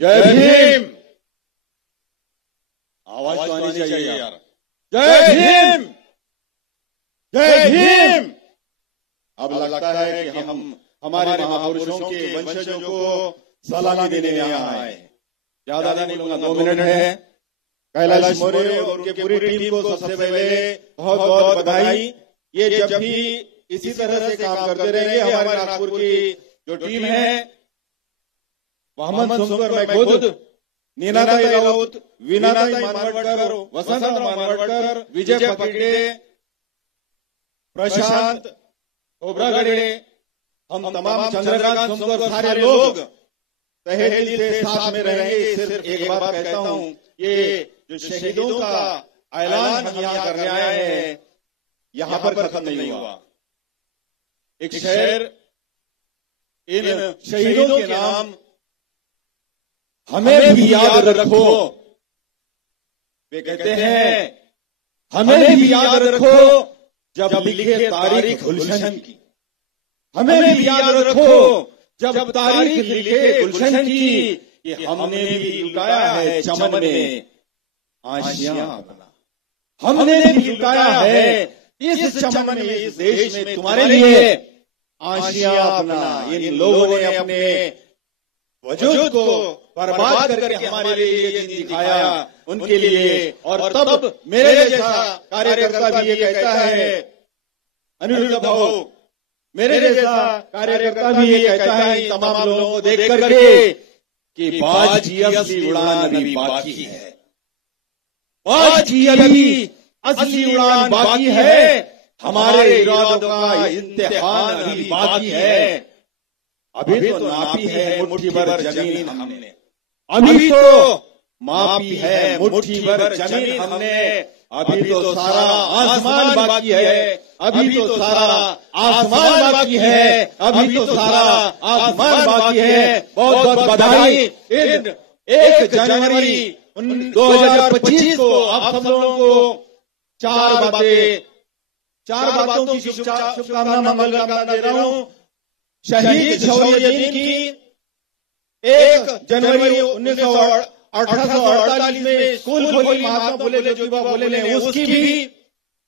जय भीम। आवाज तो आनी चाहिए यार। जय भीम, जय भीम। अब लगता है कि हम हमारे महापुरुषों के वंशजों को सलामी देने यहाँ आए। ज्यादा नहीं बोलूंगा, 2 मिनट है। कैलाश मौर्य और उनके पूरी टीम को सबसे पहले बहुत बहुत बधाई। ये जब भी इसी तरह से काम करते रहेंगे, हमारे नागपुर की जो टीम है, मोहम्मद सोमकर, मैं खुद, नीनाताई राउत, वीनाताई मानवडकर, वसंतराव मानवडकर, विजय पकड़े, प्रशांत ओबरागड़े, हम तमाम चंद्रकांत सोमकर, सारे लोग तहेदिल से साथ में रहेंगे। सिर्फ एक बात कहता हूं, ये जो शहीदों का ऐलान हम यहाँ करने आए हैं, यहाँ पर खत्म नहीं हुआ। एक शेर इन शहीदों के नाम हमें भी याद रखो। वे कहते हैं हमें भी याद रखो जब लिखे तारीख गुलशन की। हमें भी याद रखो जब तारीख लिखे गुलशन की, कि हमने भी लुटाया है चमन में आशियां अपना। हमने भी लुटाया है इस चमन में, इस देश में तुम्हारे लिए आशियां अपना। इन लोगों ने अपने वजूद को बर्बाद करके हमारे लिए ये दिखाया, उनके लिए। और तब मेरे जैसा कार्यकर्ता भी ये कहता है, अनिरुद्ध भाऊ, मेरे जैसा कार्यकर्ता भी ये कहता है इन तमाम लोगों को देख करके कि बाज की असली उड़ान अभी बाकी है। बाज की अभी असली उड़ान बाकी है। हमारे इरादों का इम्तिहान अभी बाकी है। अभी तो नापी है मुट्ठी भर जमीन हमने, अभी तो मापी है मुट्ठी भर जमीन हमने। अभी तो सारा आसमान बाकी है, अभी तो सारा आसमान बाकी है, अभी तो सारा आसमान बाकी है। बहुत बहुत बधाई। इन 1 जनवरी 2025 को आप सब लोगों को 4 बातों की शुभकामना मंगलकामना दे रहा हूं। शहीद शौर्य दिन की 1 जनवरी 1848 में स्कूल खोली महात्मा फुले ज्योतिबा फुले ने, उसकी भी।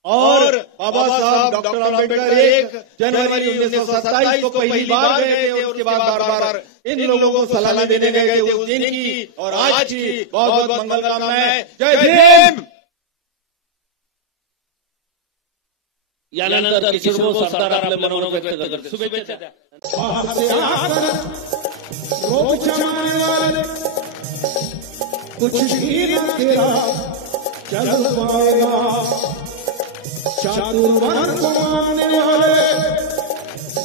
और बाबा साहब डॉक्टर अम्बेडकर 1 जनवरी 1927 को पहली बार गए थे, और उसके बाद बार-बार इन लोगों को सलामी देने गए थे उस दिन की। और आज की बहुत बहुत मंगलकामनाएं। जय भीम। यानंतर किशोर सरदार आपले मनोरंजन व्यक्त करते। शुभेच्छा द्या। कुछ भी न तेरा चल पाएगा, चातुर्वर्ग को मानने वाले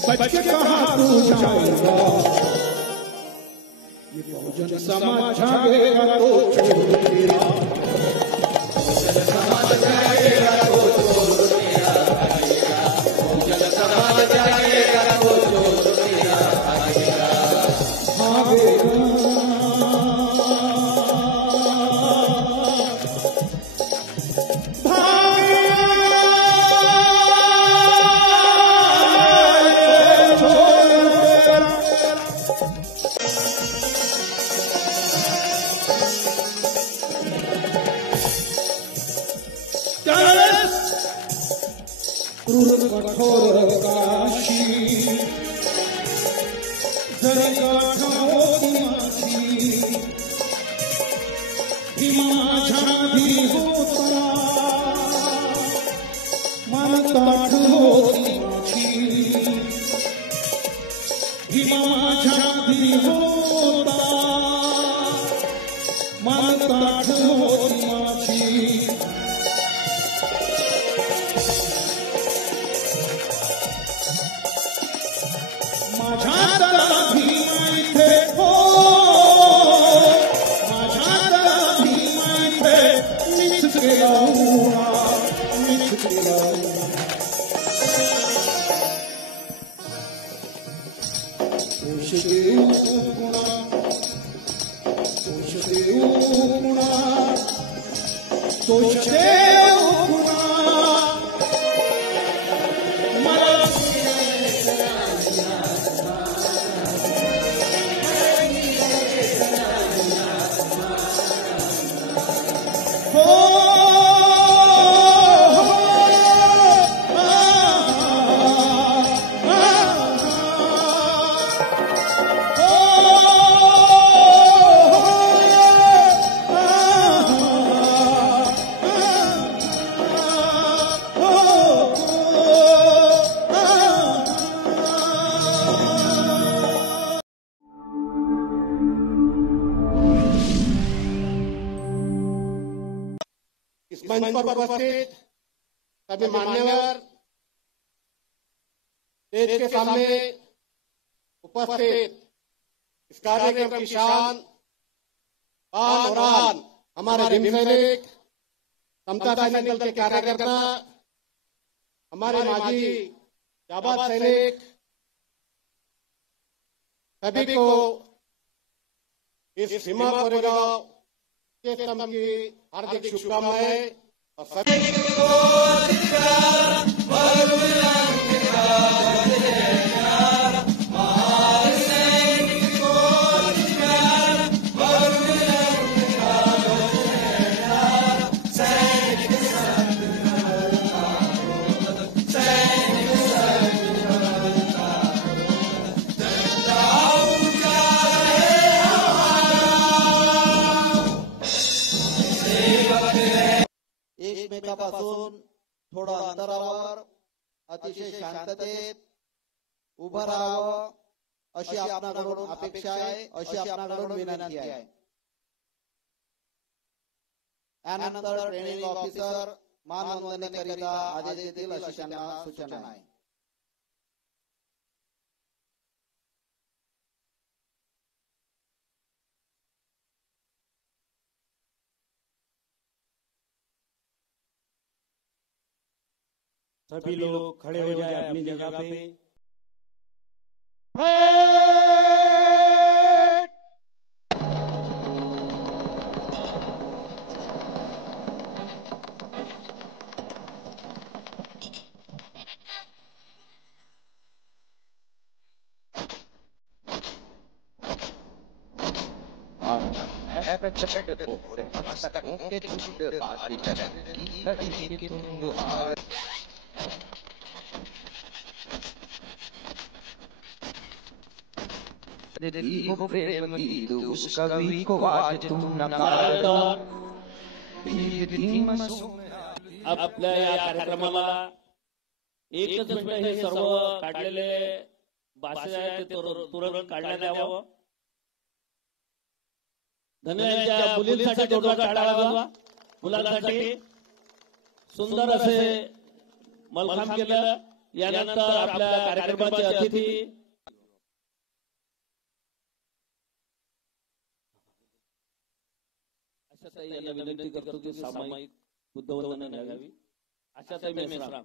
बच्चे कहाँ तू जाएगा। ये बहुजन समाज जागेगा तो छोड़ तेरा, बहुजन समाज जागेगा तो छोड़ तेरा, बहुजन समाज जागेगा तो छोड़ तेरा भागेगा। कठोर काशी माझी होता मनताठ होती माझी होता मनताठ होती माझी। माझ्या भीमाईथे हो, माझ्या भीमाईथे मीच केला उडा, मीच केला उडा। दोष देऊ गुणा, दोष देऊ गुणा, दोष देऊ गुणा। सभी मान्यवर, देश के सामने उपस्थित इस कार्यक्रम की शान, बान और आन हमारे भीम सैनिक, समता सैनिक दल के कार्यकर्ता, हमारे माजी जाबाज सैनिक, सभी को इस भीमा कोरेगांव के स्तंभ की हार्दिक शुभकामनाएं और सभी एकमेकापासून थोडं अंतरावर अतिशय शांततेत उभं राहावं अशी आपणाकडून अपेक्षा आहे, अशी आपणाकडून विनंती आहे. यानंतर ट्रेनिंग ऑफिसर मानवंदनेकरिता आदेश देतील अशी त्यांना सूचना आहे. सभी लोग खड़े हो जाए अपनी जगह पे. आपल्या या कार्यक्रमाला एकच मिनिट हे सर्व काढलेले भाषण आहे ते तुरंत काढण्यात यावं. धन्यवाद. मुलींसाठी जोरदार टाळ्या वाजवा. मुलांसाठी सुंदर असे मलखांब केलं. यानंतर आपल्या कार्यक्रमाचे अतिथी आशाताई यांना विनंती करतो की सामायिक बुद्धवंदना घ्यावी. आशाताई मेश्राम.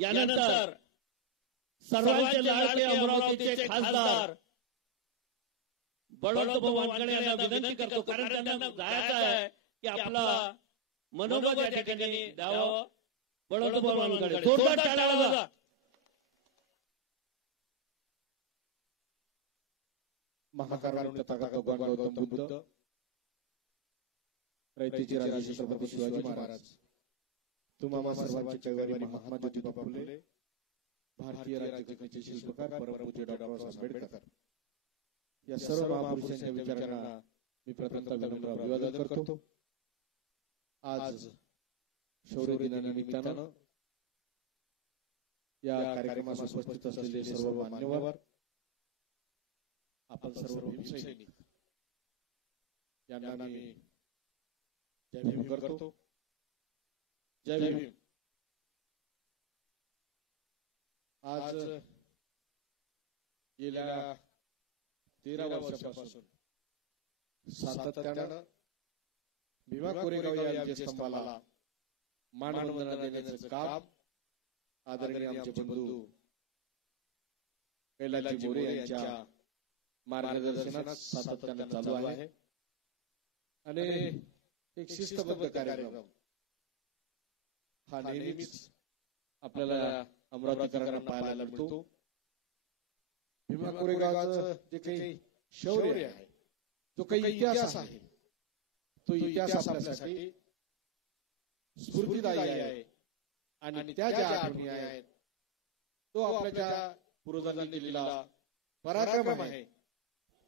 यानंतर सर्वांचे लाडके अमरावतीचे खासदार बळवंत वानकडे यांना विनंती करतो, कारण त्यांना जायचं आहे की आपला मनोबल या ठिकाणी द्यावं. बळवंत वानकडे जोरदार टाळ्या वाजवा. महाकारुण्य तथागत भगवान गौतम बुद्ध, रयतेचे राजे छत्रपती शिवाजी महाराज, तुम्हा सर्वांचे कैवारी महात्मा ज्योतिबा फुले, भारतीय राज्यघटनेचे शिल्पकार परमपूज्य डॉ. आंबेडकर या सर्व महापुरुषांच्या विचारांना मी प्रथमतः विनम्र अभिवादन करतो. आज शौर्य दिनानिमित्तानं या कार्यक्रमास उपस्थित असलेले सर्व मान्यवर, आपण सर्व भीमसैनिक यांना मी जय भीम करतो. जय भीम. आज गेल्या 13 वर्षापासून सातत्यानं भीमा कोरेगाव या आमच्या स्तंभाला मानवंदना देण्याचं काम आदरणीय आमचे बंधू कैलासजी मोरे यांच्या मार्गदर्शनात सातत्यानं चालू आहे. आणि एक शिस्तबद्ध कार्यक्रम हा नेहमीच आपल्याला अमरावतीकरांना पाहायला मिळतो. भीमा कोरेगावचं जे काही शौर्य आहे, जो काही इतिहास आहे, तो इतिहास आपल्यासाठी स्फूर्तिदायी आहे. आणि त्या ज्या आठवणी आहेत, तो आपल्या ज्या पूर्वजांनी दिलेला पराक्रम आहे,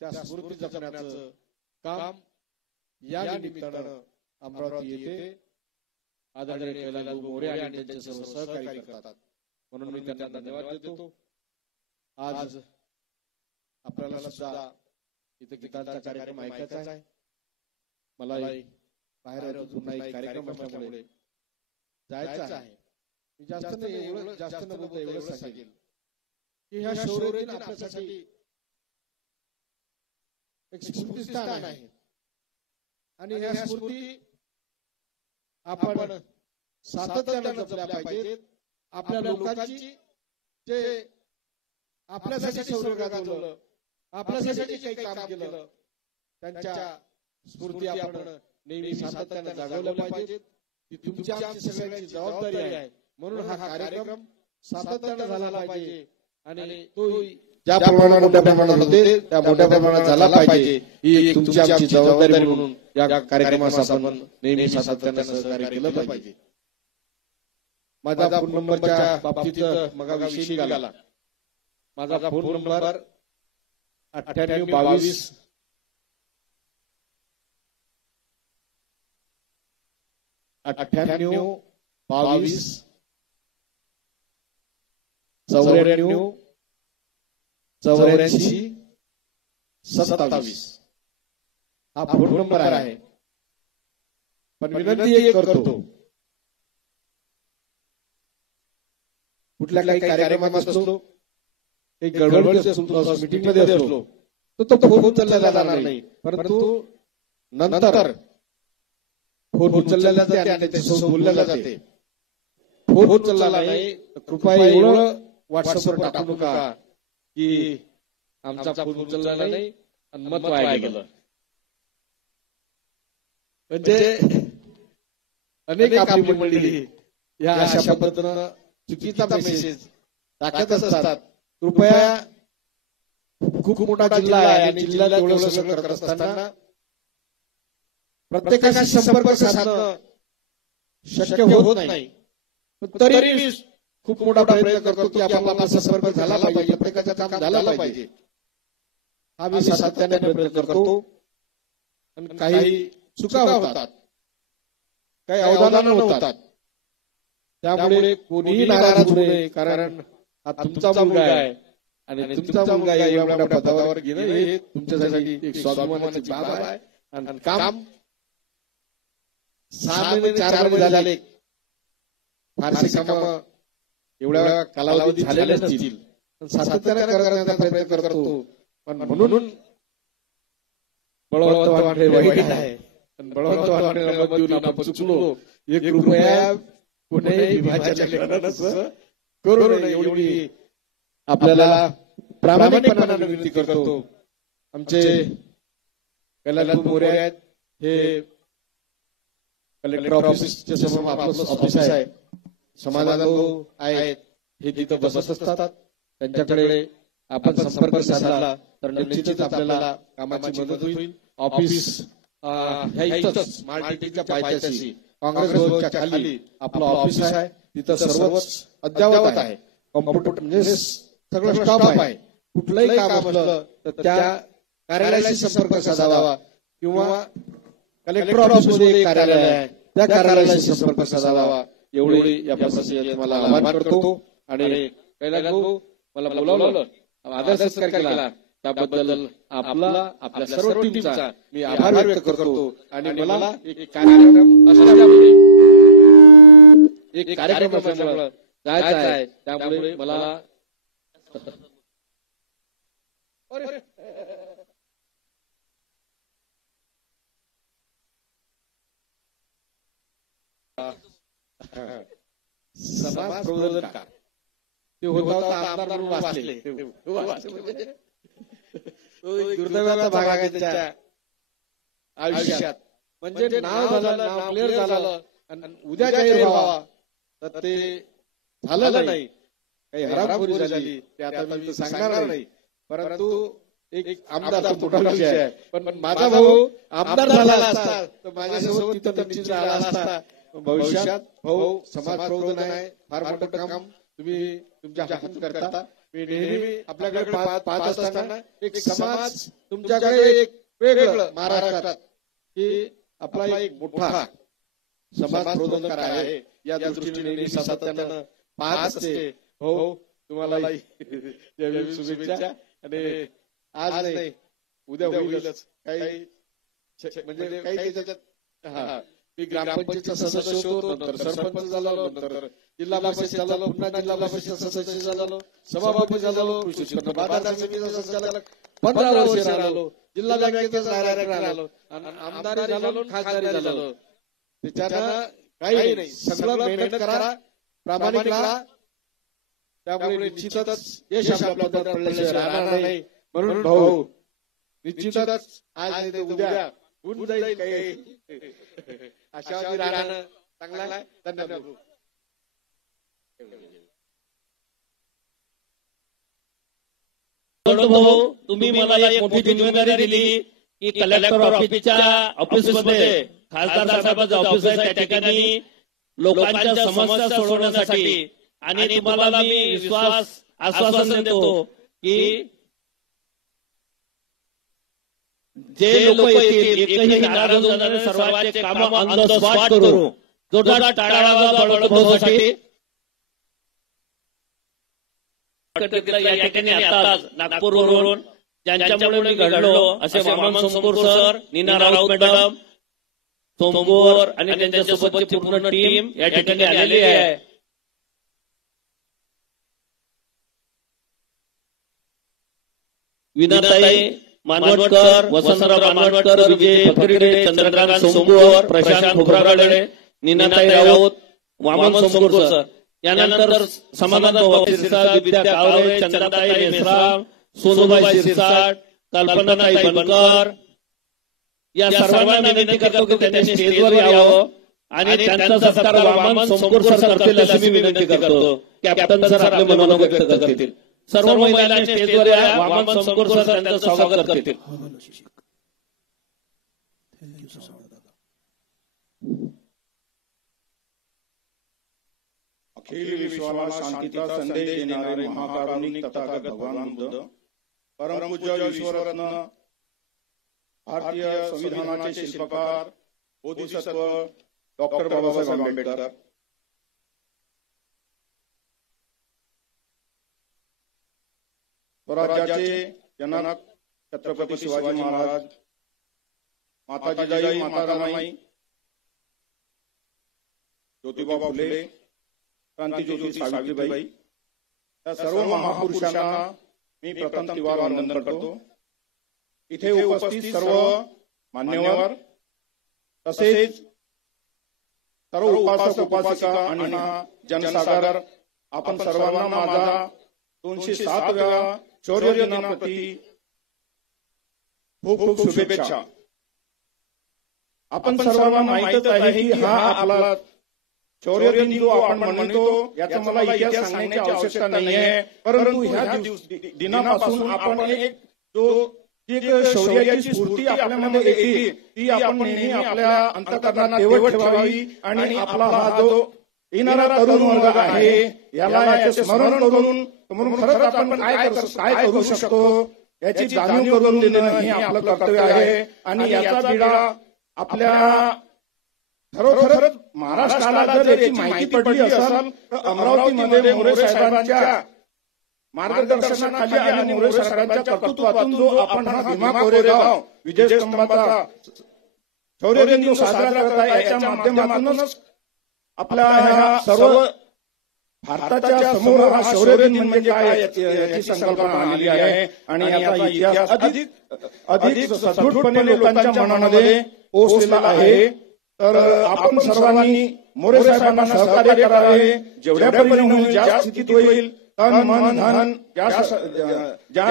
त्या स्मृती जपण्याचं काम या निमित्तानं अमरावती येथे आदरणीय कैलासजी मोरे आणि त्यांचे सर्व सहकारी करतात, म्हणून मी त्यांना धन्यवाद देतो. आज आपल्याला सुद्धा इथे गीतांचा कार्यक्रम ऐकायचा आहे. मला बाहेर पुन्हा एक कार्यक्रम असल्यामुळे जायचं आहे. मी जास्त न बोलतो एवढंच सांगेल की ह्या शौर्य दिन आपल्यासाठी एक स्फूर्तिस्थान आहे. आणि ह्या स्फूर्ती आपण सातत्यानं जपल्या पाहिजेत. आपल्या लोकांची जे आपल्यासाठी शौर्य गाजवलं, आपल्यासाठी काही काम केलं, त्यांच्या स्फूर्ती आपण नेहमी सातत्यानं जागवल्या पाहिजेत. ती तुमची आमची सगळ्यांची जबाबदारी आहे. म्हणून हा कार्यक्रम सातत्यानं झाला पाहिजे. आणि तो ज्या प्रमाणात मोठ्या प्रमाणात होते त्या मोठ्या प्रमाणात झाला पाहिजे, ही एक तुमची आमची जबाबदारी म्हणून या कार्यक्रमास आपण नेहमी सातत्यानं सहकार्य केलं पाहिजे. माझा फोन नंबरच्या बाबतीत मगाविषयी निघाला. माझा फोन नंबर 9822 94 84 27 हा फोन नंबर आहे. पण विनंती एक करतो, कुठल्या काही कार्यक्रमात असलो, एक गडबडीत असलो, मीटिंग मध्ये असलो, तर तो फोन उचलला जाणार नाही. परंतु नंतर फोन उचलला जाते आणि त्याच्यासोबत बोलल्या जाते. फोन उचलला नाही तर कृपया एवढं व्हॉट्सअपवर टाकू नका की आमचा फोन उचलला नाही आणि मत वाया गेलं. म्हणजे अनेक आपली मंडळी या अशा पद्धतीनं चुकीचा मेसेज टाकत असतात. कृपया खूप मोठा जिल्हा आहे आणि जिल्ह्याला एवढं सगळं करत असताना प्रत्येकाशी संपर्क साधणं शक्य होत नाही. तरी मी खूप मोठा प्रयत्न करतो की आपला संपर्क झाला पाहिजे, प्रत्येकाचं काम झालं पाहिजे. हा मी सातत्याने प्रयत्न करतो. आणि काही चुका होतात, काही अवधानं होतात, त्यामुळे कोणीही नाराज होऊ नये. कारण हा तुमचा मुलगा आहे आणि तुमचा मुलगा एवढ्या मोठ्या पदावर गेलं हे तुमच्यासाठी एक स्वाभिमानाची बाब आहे. आणि काम 6 महिने 4 महिने झाले, फारसे काम एवढ्या कालावधीत झालेले नसतील. सातत्याने करण्याचा प्रयत्न करतो. पण म्हणून बळवंत वानखेडे वाईट आहे. बळवंत वानखेडेला मत देऊन आपण चुकलो. एक रुपया कोणीही विभाजन करणार नसतं. करू नये एवढी आपल्याला प्रामाणिकपणाने विनंती करतो. आमचे कल्याण मोरे आहेत, हे कलेक्टर ऑफिसच्या समोर आपलं ऑफिस आहे. समाधान आहेत, हे तिथं बसत असतात. त्यांच्याकडे आपण संपर्क साधला तर निश्चितच आपल्याला कामाची मदत होईल. ऑफिस ह्या इथंच स्मार्ट सिटीच्या पायथ्याशी काँग्रेस भवनच्या खाली आपलं ऑफिस आहे. तिथं सर्वच अद्ययावत आहे. कॉम्प्युटर म्हणजे सगळं स्टॉप आहे. कुठलंही काम असलं तर त्या कार्यालयाशी संपर्क साधावा किंवा कलेक्टर ऑफिसमध्ये एक कार्यालय आहे, त्या कार्यालयाशी संपर्क साधावा. एवढी या प्रशासनाला मला आवाहन करतो. आणि कैलास भाऊ मला बोलावलं, आदर सत्कार केला, त्याबद्दल आपल्या सर्व टीमचा मी आभार व्यक्त करतो. आणि मला एक कार्यक्रम असल्यामुळे जायचं आहे, त्यामुळे मला समाज प्रबोधनकार ते होता आमदार म्हणून वाचले. दुर्दैवाचा भाग आहे त्याच्या आयुष्यात. म्हणजे नाव झालं, नाव क्लिअर झालं आणि उद्या जाहीर व्हावा तर ते झालं नाही. काही हरामखोरी झाली ते आता मी सांगणार नाही. परंतु एक आमदार मोठा विषय आहे. पण माझा भाऊ आमदार झाला असता तर माझ्यासोबत तिथं निश्चित आला असता. भविष्यात भाऊ समाज प्रबोधन आहे, फार मोठं काम तुम्ही तुमच्या हातून करता. मी नेहमी आपल्याकडे पाहत असताना एक समाज तुमच्याकडे एक वेगळं महाराष्ट्रात की आपला एक मोठा समाज प्रबोधनकार आहे, या दृष्टीने नेहमी सातत्यानं पाहत असते. हो, तुम्हाला शुभेच्छा. आणि आज नाही उद्या होईलच काही, म्हणजे काही त्याच्यात मी ग्रामपंचायतचा सदस्य होतो, नंतर सरपंच झालो, नंतर जिल्हा परिषद झालो, पुन्हा जिल्हा परिषद सदस्य झालो, सभापती झालो, कृषी उत्पन्न बाजार समितीचा संचालक 15 वर्ष राहिलो, जिल्हा बँकेचा डायरेक्टर राहिलो, आमदारी झालो, खासदारी झालो. त्याच्यानं काही नाही, सगळं मेहनत करा, प्रामाणिक राहा. त्यामुळे निश्चितच यश आपल्याबद्दल पडल्याशिवाय राहणार नाही. म्हणून भाऊ निश्चितच आज नाही तर उद्या होऊन जाईल. काही आशावादी राहणं चांगला आहे. धन्यवाद. भाऊ, तुम्ही मला एक मोठी जिम्मेदारी दिली की कलेक्टर ऑफिसच्या ऑफिसमध्ये खासदार साहेबांचं ऑफिस आहे, त्या ठिकाणी लोकांच्या समस्या सोडवण्यासाठी. आणि तुम्हाला मी आश्वासन देतो की जे लोक येतील एकही नाराज होणार नाही, सर्वांचे काम ऑन द स्पॉट करू. जोरदार टाळ्या वाजवा भाऊसाठी. या ठिकाणी आताच नागपूरवरून ज्यांच्यामुळे मी घडलो असे वामन सोमपूर सर, नीना राऊत मॅडम, सोमपूर आणि त्यांच्यासोबतची पूर्ण टीम या ठिकाणी आलेली आहे. विनाताई मानवटकर, वसंतराव मानवटकर, विजय फकरिडे, चंद्रकांत सोमपूर, प्रशांत खोबरागडे, नीनाताई राऊत, वामन सोमपूर सर. यानंतर समाधान शिरसाट, विद्या कावरे, चंद्रताई मेश्राम, सोनूबाई शिरसाट, कल्पनाताई बनकर, या सर्वांना विनंती करतो की त्यांनी स्टेजवर यावं आणि त्यांचा सत्कार वामन सोमपूर सर करतील अशी मी विनंती करतो. कॅप्टन सर आपले मनोभाव व्यक्त करतील. सर्व महिलांनी स्टेजवर या. वामन सोमपूर सर त्यांचं स्वागत करतील. अखिल विश्वाला शांतीचा संदेश देणारे महाकारुणिक तथागत भगवान बुद्ध, परमपूज्य विश्वरत्न, भारतीय संविधानाचे शिल्पकार, बोधिसत्व डॉक्टर बाबासाहेब आंबेडकर, स्वराज्याचे जनक छत्रपती शिवाजी महाराज, माता जिजाई, माता रमाई, ज्योतिबा फुले, क्रांतीज्योती सावित्रीबाई, या सर्व महापुरुषांना मी प्रथम तिवार वंदन करतो. इथे उपस्थित सर्व मान्यवर तसेच सर्व उपासक उपासिका आणि जनसागर आपण सर्वांना माझा 207व्या शौर्य दिनाप्रती खूप खूप शुभेच्छा. आपण सर्वांना माहितच आहे की हा आपला शौर्य दिन जो आपण म्हणतो याचा मला इतिहास सांगण्याची आवश्यकता नाहीये, परंतु ह्या दिनापासून आपण एक शौर्याची स्फूर्ती आपल्यामध्ये येते ती आपण नेहमी आपल्या अंतःकरणात ठेवत ठेवावी आणि आपला हा जो येणारा तरुण वर्ग आहे याला याचे स्मरण करून खरंच आपण काय करू शकतो याची जाणीव करून देणं हे आपलं कर्तव्य आहे. आणि याचा बिडा आपल्या खरोखरच महाराष्ट्राला जर याची माहिती पडली असेल तर अमरावतीमध्ये मोरे साहेबांच्या मार्गदर्शनाखाली आणि मोरे साहेबांच्या कर्तृत्वातून जो आपण हा भीमा कोरेगाव विजयस्तंभाचा शौर्य दिन साजरा करत आहे याच्या माध्यमातूनच आपल्या ह्या सर्व भारताच्या समोर हा शौर्य दिन म्हणजे काय याची संकल्पना आलेली आहे आणि याचा इतिहास अधिक सदृढपणे लोकांच्या मनामध्ये पोहोचलेला आहे. तर आपण सर्वांनी मोरे साहेबांना सहकार्य करावे, जेवढ्या परीने होईल, ज्या स्थितीत होईल, तन मन धन ज्या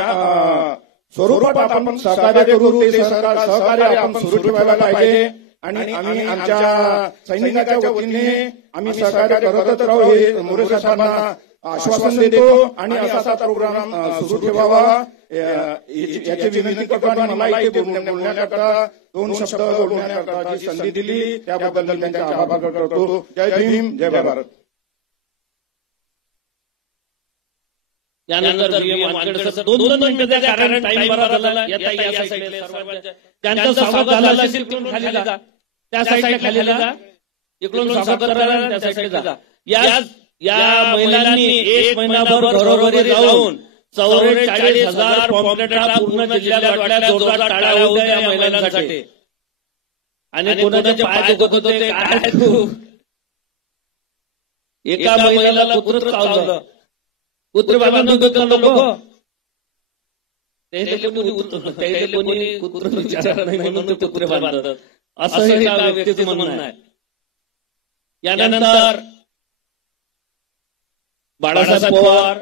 स्वरूपात आपण सहकार्य करू ते सहकार्य आपण सुरू ठेवायला पाहिजे. आणि आम्ही आमच्या सैनिकाच्या वतीने आम्ही सहकार्य करतच राहू हे मोरे साहेबांना आश्वासन देतो आणि असा प्रोग्राम सुरू ठेवावा याची विनंती करतो. आणि मला इथे बोलण्याकरता 2 शब्द बोलण्याकरता जी संधी दिली त्याबद्दल त्यांचे आभार करतो. जय भीम, जय भारत. त्यानंतर दोन मिनिटं कारण टाइम बरा झाला. या साईडला त्यांचं स्वागत झालं असेल खाली जा, त्या साईडला खाली जा, इकडून स्वागत करायला त्या साईडला जा. या महिलांनी 1 महिनाभर घरोघरी जाऊन 44,000 पॉम्पलेटला पूर्ण जिल्ह्यात वाटल्या. जोरदार टाळ्या होत्या या महिलांसाठी. आणि कोणाचे पाय दुखत होते काय तू. एका महिलाला कुत्र चावलं. कुत्रे बाबांना दुखत नको त्याला कोणी कुत्र विचारत नाही म्हणून ते कुत्रे बांधतात असं एका व्यक्तीचं म्हणणं आहे. यानंतर बाळासाहेब पवार,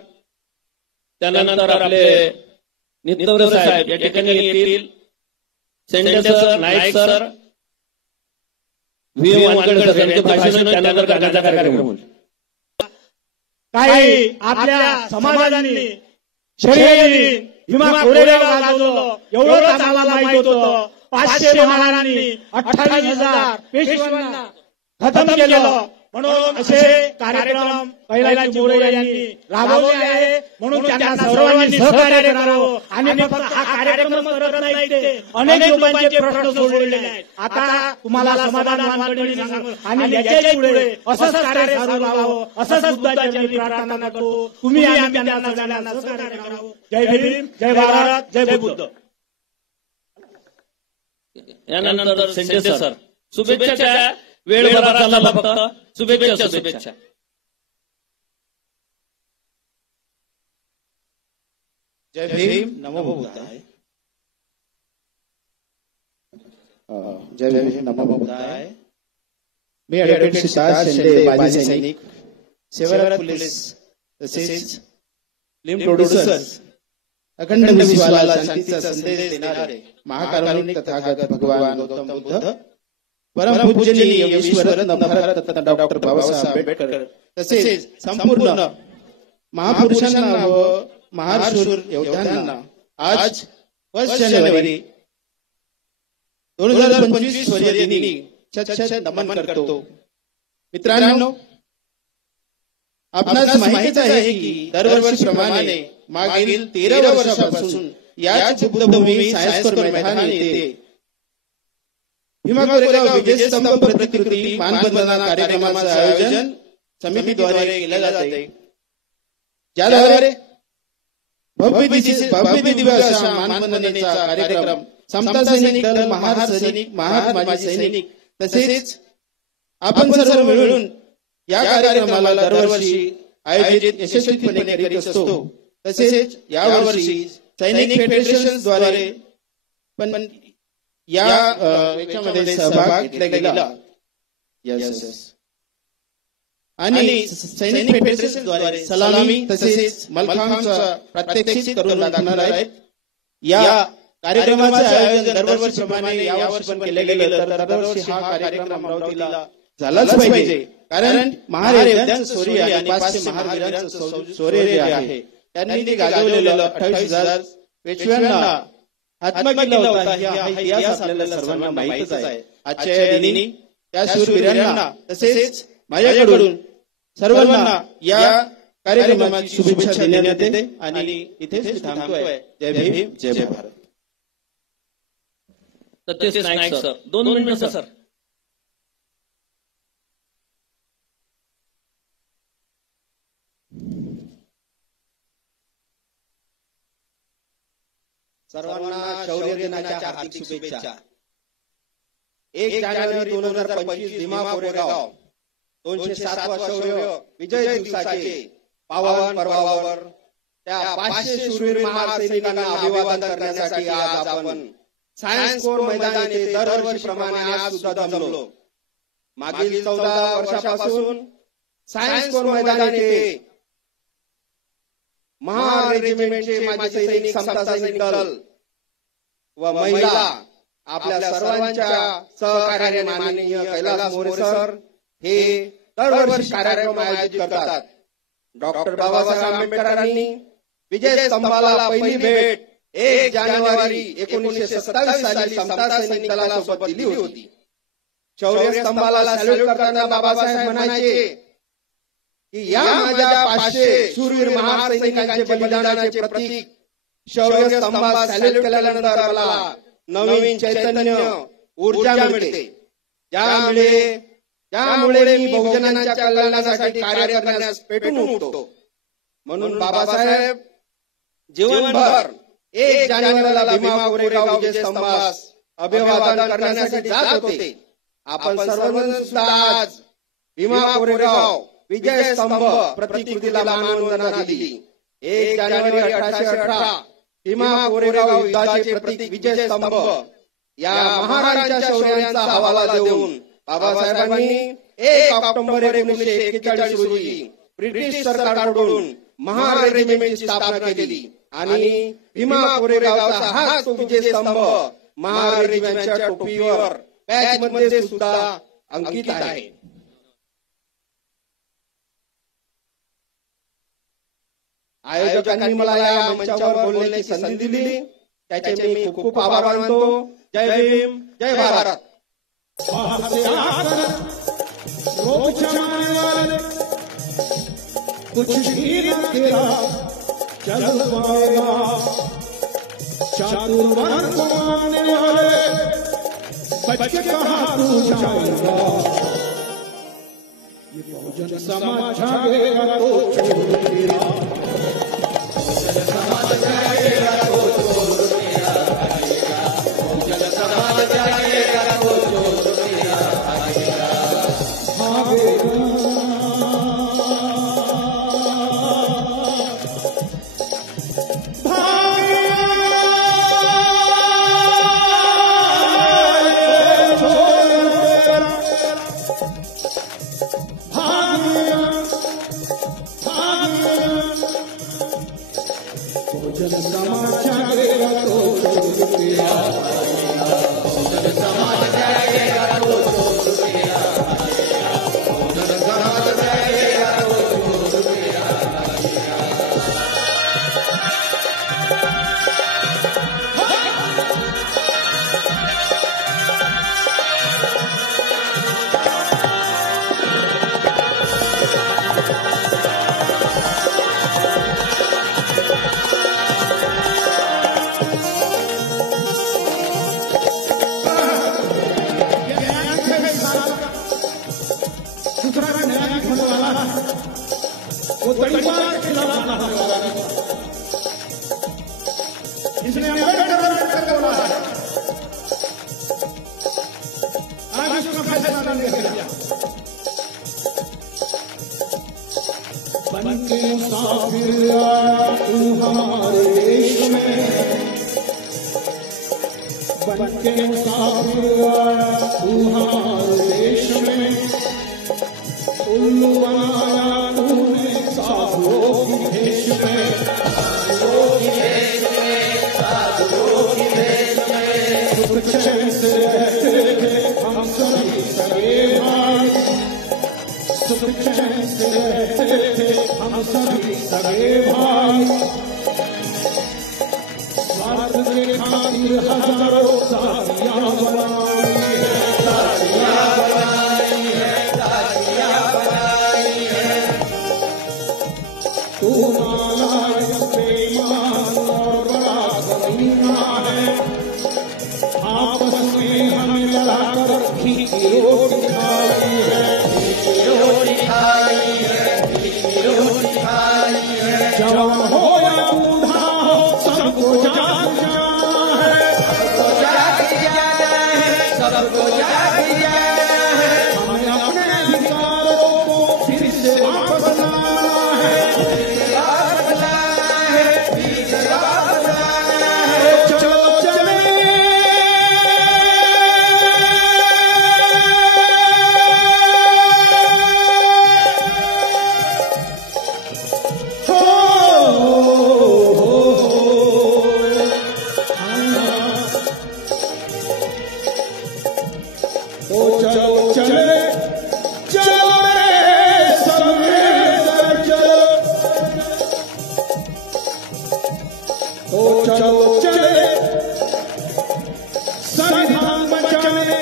त्यानंतर आपले नितवरे साहेब या ठिकाणी येतील. Sende sir, Naik sir, V Wankhede sir यांचे भाषण त्यानंतर गाण्याचा कार्यक्रम होईल. काही आपल्या समाजाने शर्यतीने भीमा कोरेगाव गाजवलं एवढंच आम्हाला माहित होतं. 500 महाराजांनी 28,000 पेशव्यांना खतम केलं. म्हणून असे कार्यक्रम कैलासजी मोरे यांनी राबवले आहे. म्हणून त्यांना सर्वांनी सहकार्य करावं. आणि फक्त हा कार्यक्रम करत नाही, ते अनेक लोकांचे प्रश्न सोडलेले आहेत. आता तुम्हाला समाधान वानखेडे सांगतो आणि याच्या पुढे असंच कार्य चालू राहावं असंच बुद्धाच्या मी प्रार्थना करतो. तुम्ही आम्ही त्यांना सगळ्यांना सहकार्य करावं. जय भीम, जय भारत, जय बुद्ध. यानंतर सेंडे सर शुभेच्छा. वेळ बरा झाला फक्त शुभेच्छा. जय भीम, नमो बुद्धाय. जय भीम, नमो बुद्धाय. मी ॲडव्होकेट सिद्धार्थ शेंडे, माजी सैनिक, सेवारत पोलीस तसेच फिल्म प्रोड्युसर, अखंड विश्वाला शांतीचा संदेश देणारे महाकारुणिक तथागत भगवान गौतम बुद्ध, परमपूजनीय योगेश्वर भारतरत्न डॉक्टर बाबासाहेब आंबेडकर तसेच संपूर्ण महापुरुषांना व महाशूर योद्ध्यांना आज 1 जानेवारी 2025 शौर्यदिनी शत नमन करतो. मित्रांनो, आपणास माहितीच आहे की दरवर्षीप्रमाणे मागील 13 वर्षापासून याच बुद्धभूमी सायस्कर मैदानी येथे भीमा कोरेगाव विजयस्तंभ प्रतिकृती मानवंदना कार्यक्रमाचे आयोजन समितीद्वारे केले जाते. ज्याद्वारे भव्य दिव्य अशा मानवंदनेचा कार्यक्रम समता सैनिक दल, महार सैनिक, महार माजी सैनिक तसेच आपण सर्व मिळून या कार्यक्रमाला दरवर्षी आयोजित यशस्वीपणे करीत असतो. तसेच यावर्षी सैनिक फेडरेशनद्वारे पण याच्यामध्ये सहभाग घेतला गेला. आणि सैनिक फेडरेशनद्वारे सलामी तसेच मलखांबचं प्रात्यक्षिक करून दाखवणार आहेत. या कार्यक्रमाचे आयोजन दरवर्षीप्रमाणे यावर्षी पण केले गेले, तर दरवर्षी हा कार्यक्रम अमरावतीला झालाच पाहिजे. कारण महाराजांचं शौर्य आणि 500 महावीरांचं शौर्य जे आहे त्यांनी ते गाजवलेलं 28,000 पेशव्यांना हातमा केला होता, हा इतिहास आपल्याला सर्वांना माहितच आहे. आजच्या या दिनी त्या शूरवीरांना तसेच माझ्याकडून सर्वांना या कार्यक्रमाची शुभेच्छा देण्यात येते आणि इथेच थांबतोय. जय भीम, जय भारत. सतीश नाईक सर 2 मिनिटं सर. सर्वांना शौर्य दिनाच्या हार्दिक शुभेच्छा. 1 जानेवारी 2025 भीमा कोरेगाव 207वा शौर्य विजय दिवसाचे पावन पर्वावर त्या 500 शूरवीर महासैनिकांना अभिवादन करण्यासाठी आज आपण सायन्स कोर मैदान येथे दरवर्षीप्रमाणे आज सुद्धा जमलो. मागील 14 वर्षापासून सायन्स कोर मैदान येथे महार रेजिमेंटचे माजी सैनिक, समता सैनिक दल व महिला आपल्या सर्वांच्या सहकार्याने माननीय कैलास मोरे सर हे दरवर्षी कार्यक्रम आयोजित करतात. डॉक्टर बाबासाहेब आंबेडकरांनी विजय स्तंभाला पहिली भेट 1 जानेवारी 1927 साली समता सैनिक दलासोबत दिली होती. शौर्य स्तंभाला सॅल्यूट करताना बाबासाहेब म्हणायचे की या माझ्या 500 शूरवीर महार सैनिकांचे बलिदानाचे प्रतीक शौर्य स्तंभाला सॅल्यूट केल्यानंतर मला नवीन चैतन्य ऊर्जा मिळते, ज्यामुळे मी बहुजनांच्या कल्याणासाठी कार्य करण्यास पेटून उठतो. म्हणून बाबासाहेब जीवनभर 1 जानेवारीला भीमा कोरेगाव विजय स्तंभास अभिवादन करण्यासाठी जात होते. आपण सर्वजण सुद्धा आज भीमा कोरेगाव विजय स्तंभ प्रतिकृतीला मानवंदना दिली. 1 जानेवारी 1818 भीमा कोरेगाव युद्धाचे प्रतीक विजय स्तंभ या महाराजांच्या शौर्याचा हवाला देऊन बाबासाहेबांनी 1 ऑक्टोबर 1941 रोजी ब्रिटिश सरकारकडून महार रेजिमेंटची स्थापना केली आणि भीमा कोरेगावचा हा तो विजय स्तंभ महार रेजिमेंटच्या टोपीवर पॅचमध्ये सुद्धा अंकित आहे. आयोजकांनी मला या मंचावर बोलण्याची संधी दिली, त्याचे मी खूप खूप आभार मानतो. जय भीम, जय भारत. कुछ भी न तेरा चल पाएगा, चातुर्वर्ग को मानने वाले बच के कहाँ तू जाएगा. ये बहुजन समाज जागेगा तो छोड़ तेरा, बहुजन समाज जागेगा तो छोड़ तेरा आएगा, बहुजन समाज जागेगा तो छोड़ तेरा आएगा. भागेगा उल्लू बना सुख चैन से रहते थे हम सभी सगे भाई, सुख चैन से रहते थे हम सभी सगे भाई। स्वार्थ के खातिर हजारों साथियां बनाई है, साथियां बनाई है, साथियां बनाई है। तू नालायक बेईमान और बड़ा कमीना है, आपस में हमें लड़ाकर घी की रोटी खाई है, घी की रोटी खाई है, घी की रोटी खाई है। जवान हो या बूढ़ा हो सबको जाग जाना है, सबको जाग जाना है, सबको जाग जाना है। हमें अपने अधिकारों को फिर से वापस लाना है, फिर से वापस लाना है, फिर से वापस लाना है। चलो चले चलो चले चलो रे सवेरे चलो, तो चलो चले संविधान बचाने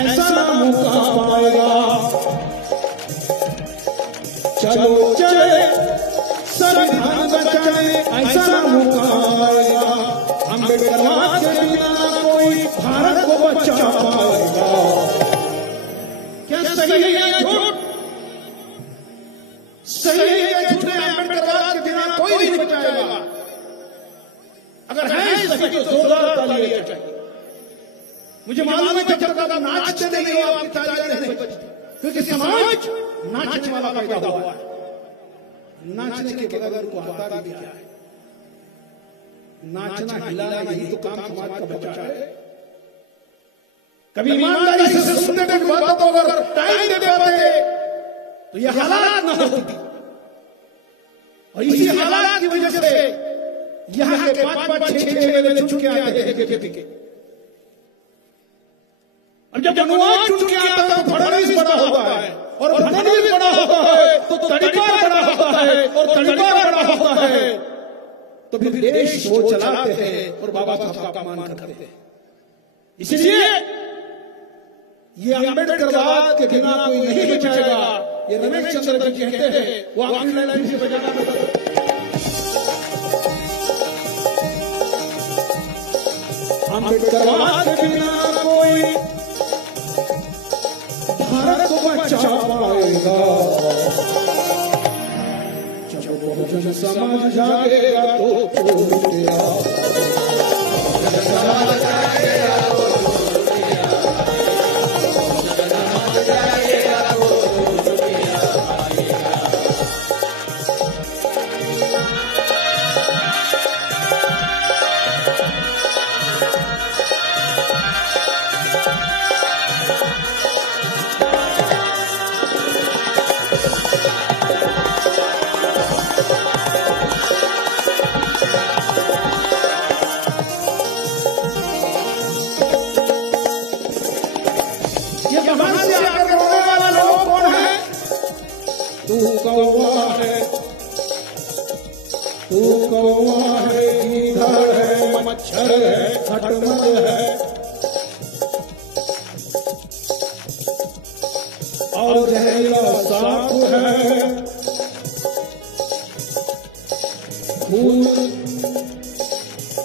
ऐसा मौका पाएगा। चलो चले संविधान बचाने ऐसा मौका आएगा। अम्बेडकरवाद के बिना कोई भारत को बचा पाएगा। क्या सही है या झूठ? सही है या झूठ है? अम्बेडकरवाद के बिना कोई नहीं बचाएगा। अगर है सही तो जोरदार तालियां चाहिए। मुझे मालूम है जब तक आप नाचते नहीं हो आपकी तालियां नहीं बजती, क्योंकि समाज नाचने वाला पैदा हुआ है। नाचने के बगैर को आता भी क्या है? नाचना हिलाना ही तो काम समाज का बचा है। कभी ईमानदारी से सुनने की बात तो अगर टाइम दे पाते तो ये हालात न होती, और इसी हालात की वजह से यहाँ के 5-5, 6-6 महीने चुन के आते हैं बीजेपी के। अब जब अनुवाद चुन के आता है तो फडणवीस बड़ा होता है, और फडणवीस बड़ा होता है तो तड़ीपार बड़ा होता है, और तड़ीपार बड़ा होता है तो फिर देश वो चलाते हैं और बाबा साहब का मान करते हैं। इसलिए ये अम्बेडकरवाद के बिना कोई नहीं बचाएगा। ये रमेश चंद्र जी कहते हैं, वो आंग्ल लाइन से बचाना अम्बेडकरवाद के बिना कोई भारत को बचा पाएगा। जब बहुजन समाज जागेगा तो टूटेगा, समाज जागेगा तो टूटेगा, समाज जागेगा तो टूटेगा। कौवा है, तू कौवा है, गीदड़ है, मच्छर है, खटमल है, और जहरीला सांप है। खून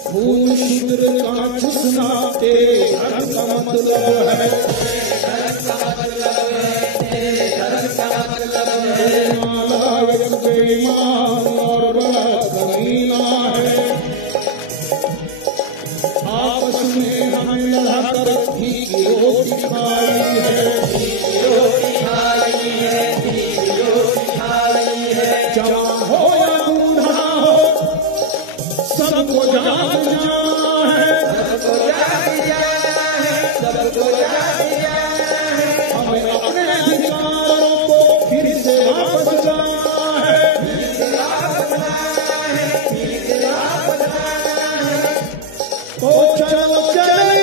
खून शूद्र का चूसना तेरे धर्म का मतलब है, नालायक बेईमान और बड़ा कमीना है। आपस में हमें लड़ाकर घी की रोटी खाई है, घी की रोटी खाई है, घी की रोटी खाई है। जवान हो या बूढ़ा हो सबको जाग जाना है, सबको जाग जाना है, सबको जाग जाना है। हमें अपने अधिकारों को फिर से वापस लाना है, फिर से वापस लाना है, फिर से वापस लाना है। तो चलो चले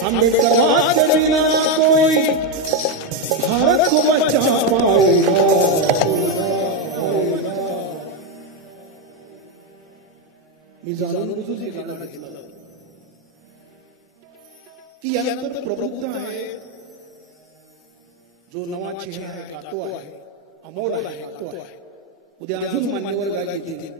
अम्बेडकर के बिना कोई भारत को बचा पाएगा। मी जाणून बुजून हे गाणं घेतलं की यानंतर प्रबुद्ध आहे, जो नवा चेहरा आहे, गातो आहे, अमोल आहे, गातो आहे. उद्या अजून मान्यवर गायक येतील.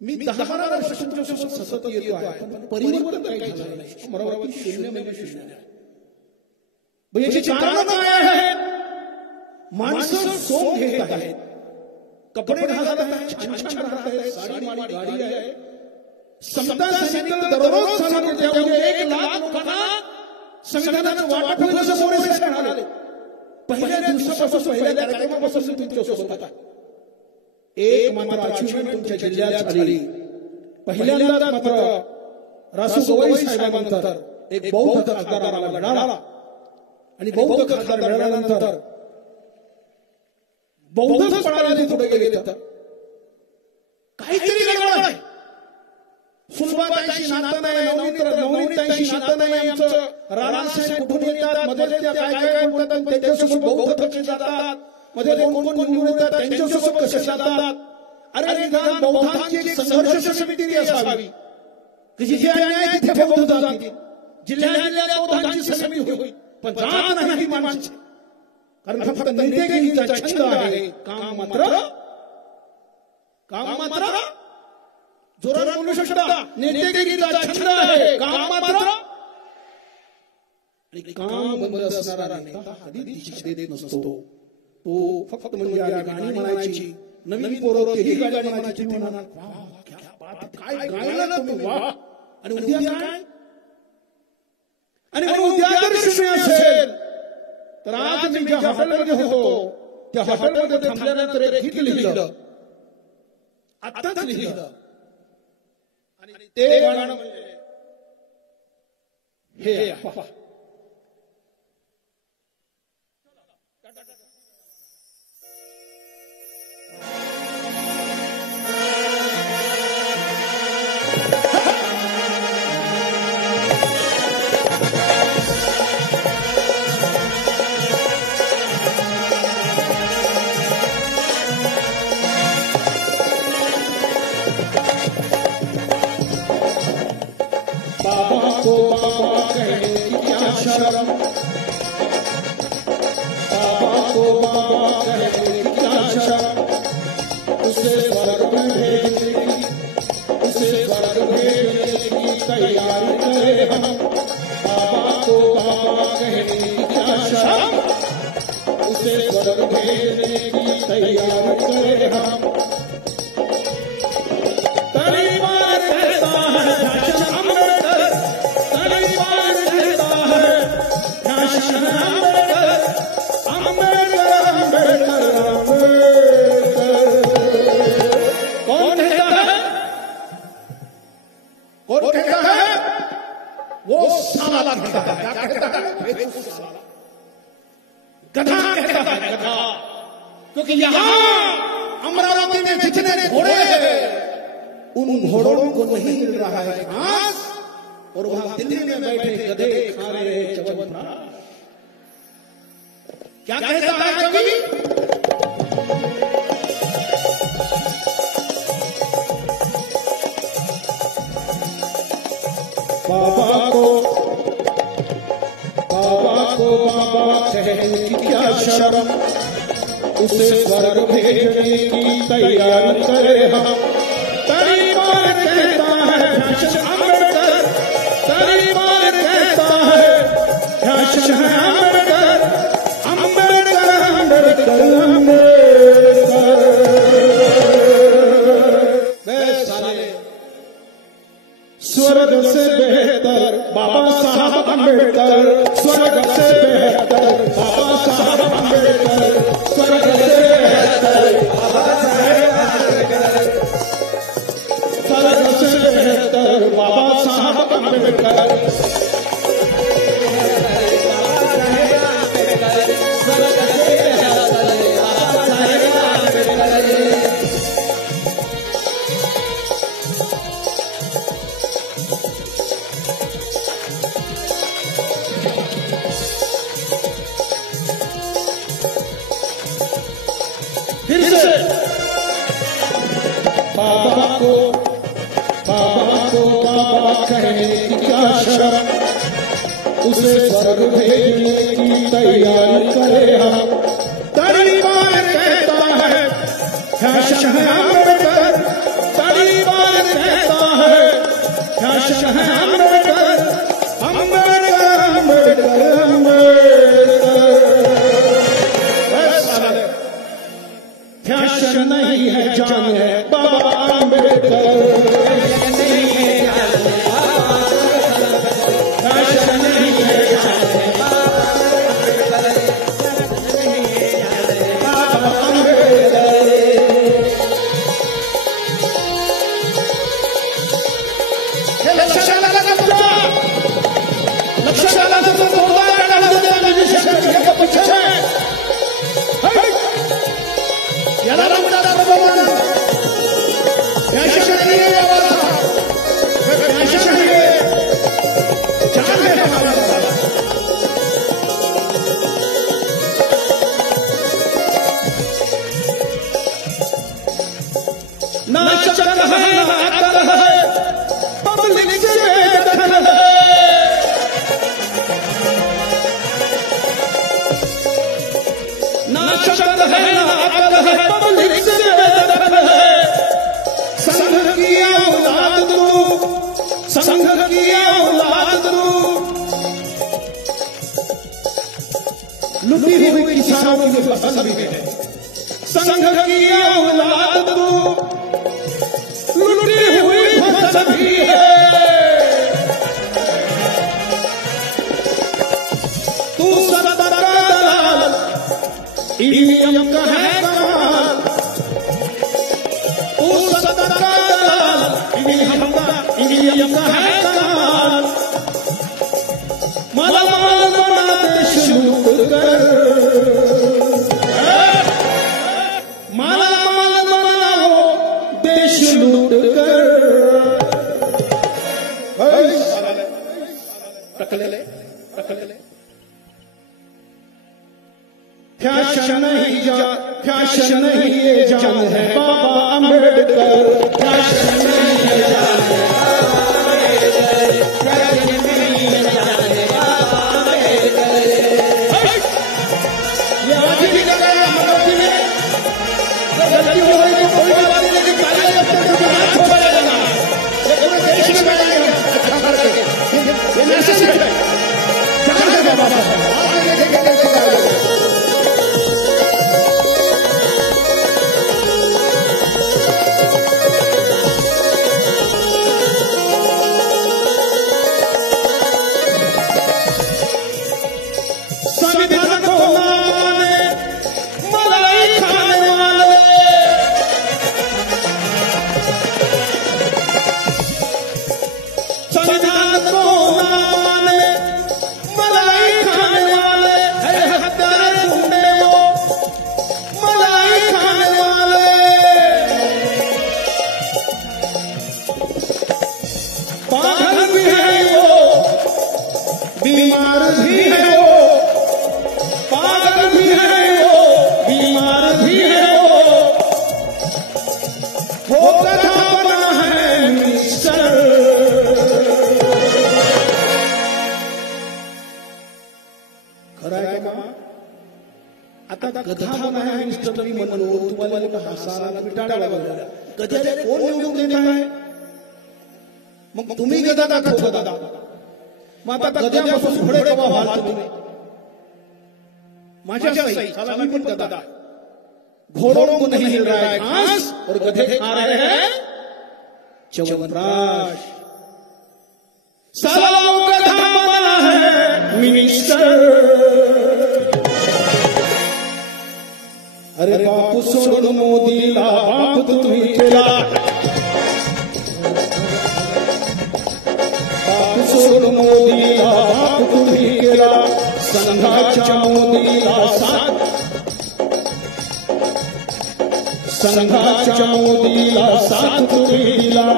मी 10 वर्ष तुमच्यासोबत सतत येतो आहे, पण परिवर्तन काही झालं नाही. अमरावती 0 म्हणजे 0 आहे. याची कारण काय आहेत? माणसं सोंग घेत आहेत, कपडे घालत आहेत, छान छान राहत आहेत, साडी माडी गाडी आहे. समता सैनिक दररोज सांगत होते उद्या 1 लाख लोकांना संविधानाचं वाटप होईल असं मोरे साहेब म्हणाले. पहिल्या दिवसापासून पहिल्या कार्यक्रमापासून तुमच्यासोबत होता. एक मात्र अचीवमेंट तुमच्या जिल्ह्यात झाली. पहिल्यांदा मात्र रासू गवई साहेबांनंतर एक बौद्ध खासदार आम्हाला मिळाला आणि बौद्ध खासदार मिळाल्यानंतर बौद्धच पळाले पुढे गेले. तर काहीतरी गडबड आहे. सुलभाताईशी नातं नाही, नवनीताईशी नातं नाही आमचं. राणासाहेब कुठून येतात, मध्ये त्या काय बोलतात, त्यांच्यासोबत बौद्ध कसे जातात, मध्ये कोण कोण निवडून येतात, त्यांच्यासोबत कसे जातात. अरे निदान बौद्धांची एक संघर्ष समिती असावी की जिथे अन्याय तिथे बौद्ध जातील, जिल्ह्यातल्या बौद्धांची समिती होईल. पण जात नाही माणसं, कारण फक्त नेतेगिरीचा छंद आहे. काम मात्र जोरात बोलू शकता. नेतेगिरीचा छंद आहे, काम मात्र. आणि काम बंद असणारा नेता कधी दिशा देत नसतो. तो फक्त म्हणजे गाणी म्हणायची, नवीन पोरं तेही गाणी म्हणायची, ते म्हणाल काय गायला तुम्ही वा. आणि उद्या काय, आणि उद्या जर 0 असेल तर आज मी ज्या हॉटेलमध्ये होतो त्या हॉटेलमध्ये थांबल्यानंतर एक गीत लिहिलं, आत्ताच लिहिलं. आणि ते गाणं हे बाबा को बाबा कहने की क्या शर्म, बाबा को बाबा कहने की क्या शर्म. उसे स्वर्ग भेजने की, उसे स्वर्ग भेजने की तैयारी करें हम. बाबा को बाबा कहने की क्या शर्म, उसे स्वर्ग भेजने की तैयारी करें हम. गधा कहता है, गधा. क्योंकि यहाँ अमरावती में जितने घोड़े हैं उन घोड़ों को नहीं मिल रहा है घास, और वहां दिल्ली में बैठे गधे खा रहे हैं च्यवनप्राश. क्या कहता है कवि? बाबा को बाबा कहने की क्या शर्म, उसे स्वर्ग भेजने की तैयारी करें हम. तरीबार कहता है अम्बेडकर, तरीबार कहता है अम्बेडकर, अम्बेडकर अम्बेडकर अम्बेडकर. स्वर्ग से बेहतर बाबा साहब अम्बेडकर, स्वर्ग से बेहतर बाबा साहब अम्बेडकर, स्वर्ग से बेहतर बाबा साहब अम्बेडकर, स्वर्ग से बेहतर बाबा साहब अम्बेडकर. कहने की क्या शर्म, उसे स्वर्ग भेजने की तैयारी करे हम। तालिबान कहता है अम्बेडकर, तालिबान कहता है अम्बेडकर, अम्बेडकर अम्बेडकर अम्बेडकर। फैशन नहीं है जान है बाबा अम्बेडकर, लुटी हुई किसानों की फसल भी है, संघ की औलाद तू, लुटी हुई फसल भी है। तू सत्ता का दलाल, ईवीएम का है कमाल, तू सत्ता का दलाल, ईवीएम का है कमाल। मालामाल बना देश लूट कर, मालामाल बनाओ देश लूट कर। फैशन नहीं ये जान है बाबा अम्बेडकर, फैशन नहीं ये जान है गलती हो गई तो कोई बात नहीं, लेकिन पहले जब तक मुझे हाथ छोड़ा जाना, ये पूरे देश में बनाएंगे अच्छा करके, ये मैसेज है जान है बाबा साहब, आप देखेंगे कैसे करेंगे। संविधान को माने मलाई खाने वाले, संविधान को माने मलाई खाने वाले, है हत्यारे गुंडे वो मलाई खाने वाले। पागल भी है वो, बीमार भी है वो, पागल भी है वो, बीमार भी है वो कथा बना है मिनिस्टर। खरा आहे का? आता कथा बना है मिनिस्टर मी म्हणलो तुम्हाला लोक हसायला मिटाळा वगैरे गधा कोण निवडून देत आहे? मग तुम्ही गधा दाखवतो दादा, मग आता गध्यापासून पुढे कवा व्हाल तुम्ही? माझ्या सही साला मी पण गधा, घोड़ों को नहीं मिल रहा है घास और गधे खा रहे हैं च्यवनप्राश। साला गधा बना है मिनिस्टर। अरे बापू सोडून मोदीला बाप तुम्ही केला, बाप सोडून मोदीला बाप तुम्ही केला, संघाच्या मोदीला साथ, संघाच्या मोदीला साथ तुम्ही दिला।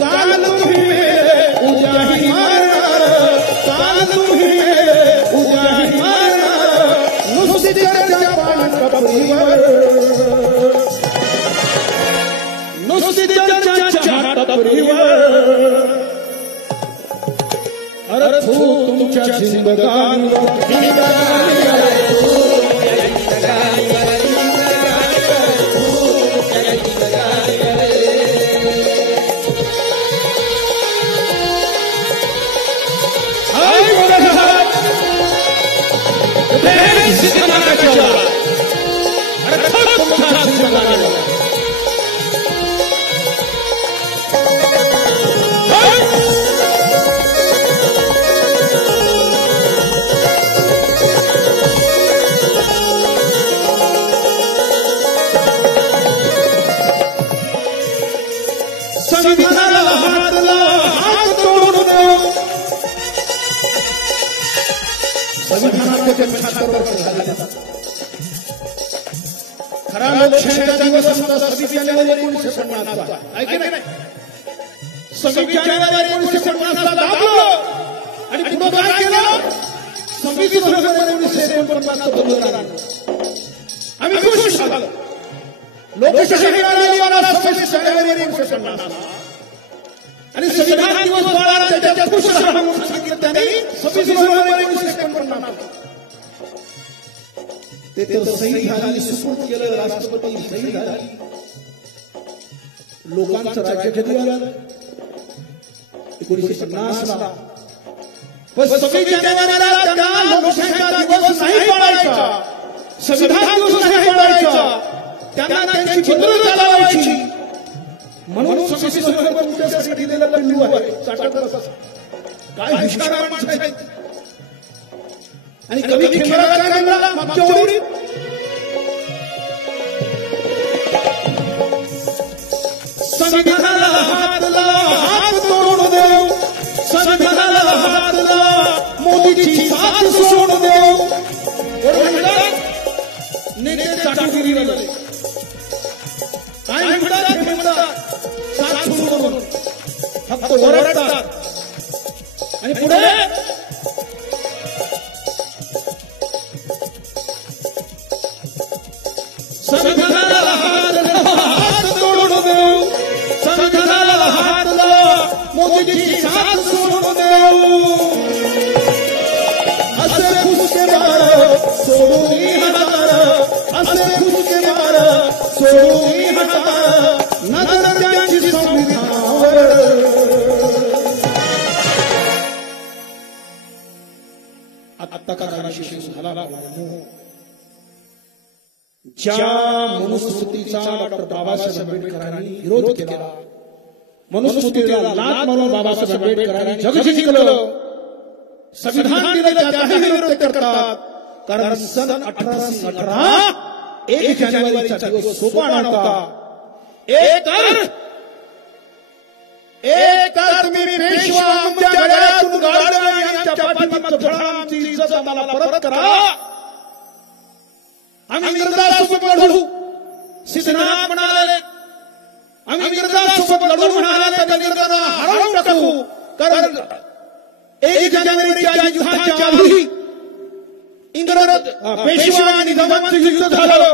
काल तुम्ही मेले उद्याही मारणार, काल तुम्ही मेले उद्याही मारणार, नुसती चर्चा पानकपरीवर, नुसती चर्चा टपरीवर। तुझ्या जिंदगानीवर संविधानाला हात तोडून संविधानाचे 75 वर्ष झाले. खरा लोकशाहीचा दिवस असतो 26 जानेवारी 1950. ऐका नाही 26 जानेवारी 1950 ला दाबलं आणि पुढे काय केलं 26 जानेवारी 1949 बोलवलं. आम्ही खुश झालो. लोकशाही आली मला 26 जानेवारी 1950 आणि संविधान दिवस पाळला त्याच्यात खुश राहा म्हणून सांगितलं त्यांनी 26 जानेवारी 1949. ते तर सही झाली सुपूर्द केलं राष्ट्रपती सही झाली. लोकांचं राज्य कधी आलं 1950 ला. पण 26 जानेवारीला त्यांना लोकशाहीचा दिवस नाही पाळायचा, संविधान दिवस नाही पाळायचा, त्यांना त्यांची चित्र चालवायची म्हणून 26 जानेवारी तुमच्यासाठी दिलेला पिल्लू आहे. काय हुशार माणसं आहेत. आणि कवी खेमराज काय म्हणला मागच्या ओळीत संविधानाला हात तोडून देऊ, संविधानाला हात मोदीची साथ सोडून देऊ. नेते चाटुगिरी झाले. काय म्हणतात हे म्हणतात साथ सोडून म्हणून फक्त ओरडतात आणि पुढे संविधानाला हात तोडून देऊ, संविधानाला हात मोदीची साथ सोडून देऊ. असे फुसके मार सोडून हटार, असे फुसके मार सोडून हटार, नजर त्यांची संविधानावर. आत्ता का विषय झाला ज्या मनुस्मृतीचा डॉक्टर बाबासाहेब आंबेडकरांनी विरोध केला, मनुस्मृतीला लाथ मारून बाबासाहेब आंबेडकरांनी जग जिंकलं, संविधान दिलं त्याचाही विरोध करतात. कारण सन 1818 1 जानेवारीचा दिवस सोपा नव्हता. एक तर तुम्ही पेशवा आमच्या गळ्यातून गाडलं आणि आमच्या पाठीमागचं फळ आमची इज्जत आम्हाला परत करा. आम्ही इंग्रजांसोबत लढू सिद्धनाथ म्हणाले, आम्ही इंग्रजांसोबत लढू म्हणाले तर इंग्रजांना हरवून टाकू. कारण 1 जानेवारीच्या युद्धाच्या आधी इंग्रज पेशवा आणि निजामाचं युद्ध झालं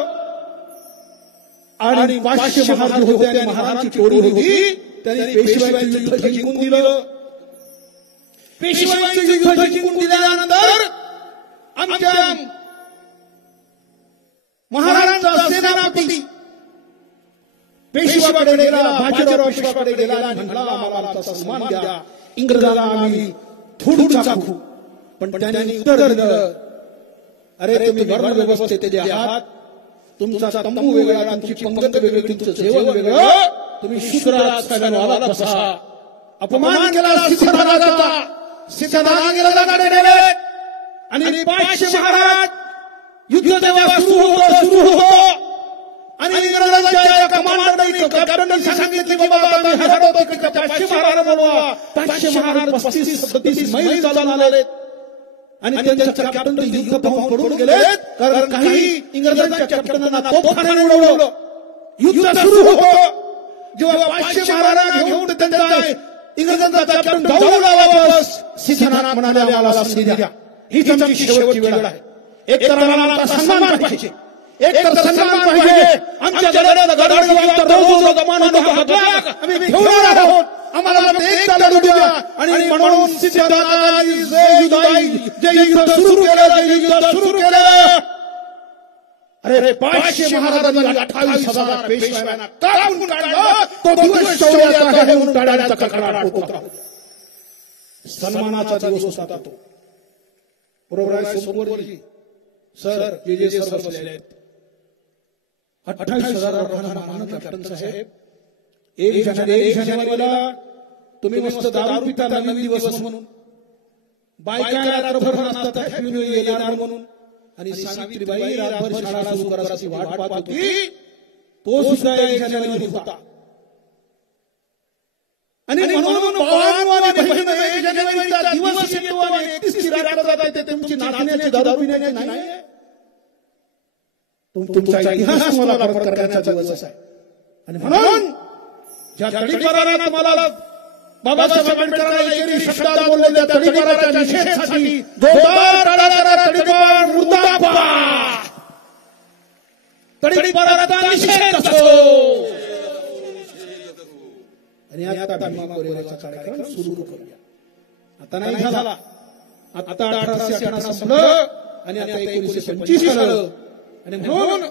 आणि 500 महाराज होते आणि महाराजांची टोळी होती. त्यांनी पेशवाईचं युद्ध जिंकून दिलं. पेशवाईचं युद्ध जिंकून दिल्यानंतर आमच्या महाराजांचा सेनापती पेशवाकडे गेला, बाजीराव पेशवाकडे गेला आणि म्हणाला आम्हाला आमचा सन्मान द्या, इंग्रजाला आम्ही थोडून चाखू. पण त्यांनी उत्तर दिलं, अरे तुम्ही वर्ण व्यवस्थेचे आहात, तुमचा तंबू वेगळा, तुमची पंगत वेगळी, तुमचं जेवण वेगळं, तुम्ही शूद्र आवाजात बसा. अपमान केला सिद्धनाथाचा. सिद्धनाथ इंग्रजांकडे गेले आणि 500 महाराज युद्ध तेव्हा सुरू होतं आणि इंग्रजांच्या कमांडरने कॅप्टनने सांगितले की बाबा आम्ही हरवतो की 500 महाराज बोलवा. 500 महाराज 35-37 मैल चालून आले आणि त्यांच्या कॅप्टनने युद्ध पाहून पडून गेले. कारण काही इंग्रजांच्या कॅप्टनांना तोफखाने उडवलं. युद्ध सुरू होतं. जेव्हा 500 महाराज घेऊन त्यांचा इंग्रजांचा कॅप्टन धावला वापस, सिद्धनाथ म्हणाले आम्हाला संधी द्या, हीच आमची शेवटची वेळ आहे. एक तर आम्हाला आमचा सन्मान पाहिजे, एक तर सन्मान पाहिजे. आमच्या गडाला गडाला रोज जमाना आम्ही ठेवणार आहोत. आम्हाला एकता लढू द्या. आणि म्हणून सिद्धार्थांनी जे युद्ध सुरू केलं. अरे 500 महाराजांनी 28,000 पेशव्यांना काढून काढलं. तो दिवस शौर्याचा आहे म्हणून टाळ्यांचा कडकडाट होत होता. सन्मानाचा दिवस होता तो. बरोबर आहे सोमवारी सर जे सर बसलेले आहेत. 28,000 लोकांना मानत कॅप्टन साहेब. 1 जानेवारीला तुम्ही मस्त दारू पिता नवीन दिवस म्हणून, बायका रात्रभर नसतात येणार म्हणून, आणि सावित्रीबाई रात्रभर शाळा सुरू करायची वाट पाहत होती. तो सुद्धा 1 जानेवारी होता. आणि म्हणून भावांनी बहिणींनो 1 जानेवारीचा दिवस येतो आणि 31 रात्र जाते. तुमची नाचण्याची दारू पिण्याची नाही. तुमचा इतिहास मला प्रकट करण्याचा दिवस आहे. आणि म्हणून ज्या तडीपारांना तुम्हाला बाबासाहेब आंबेडकरांना एकेरी शब्दात बोलले त्या तडीपाराच्या निषेधासाठी जोरदार टाळ्या करा. तडीपार मुर्दाबाद. तडीपाराचा निषेध असो. आणि आता भीमा कोरेगावचा कार्यक्रम सुरू करूया. आता नाही झाला. आता 1818 संपलं आणि आता 1925 झालं. आणि म्हणून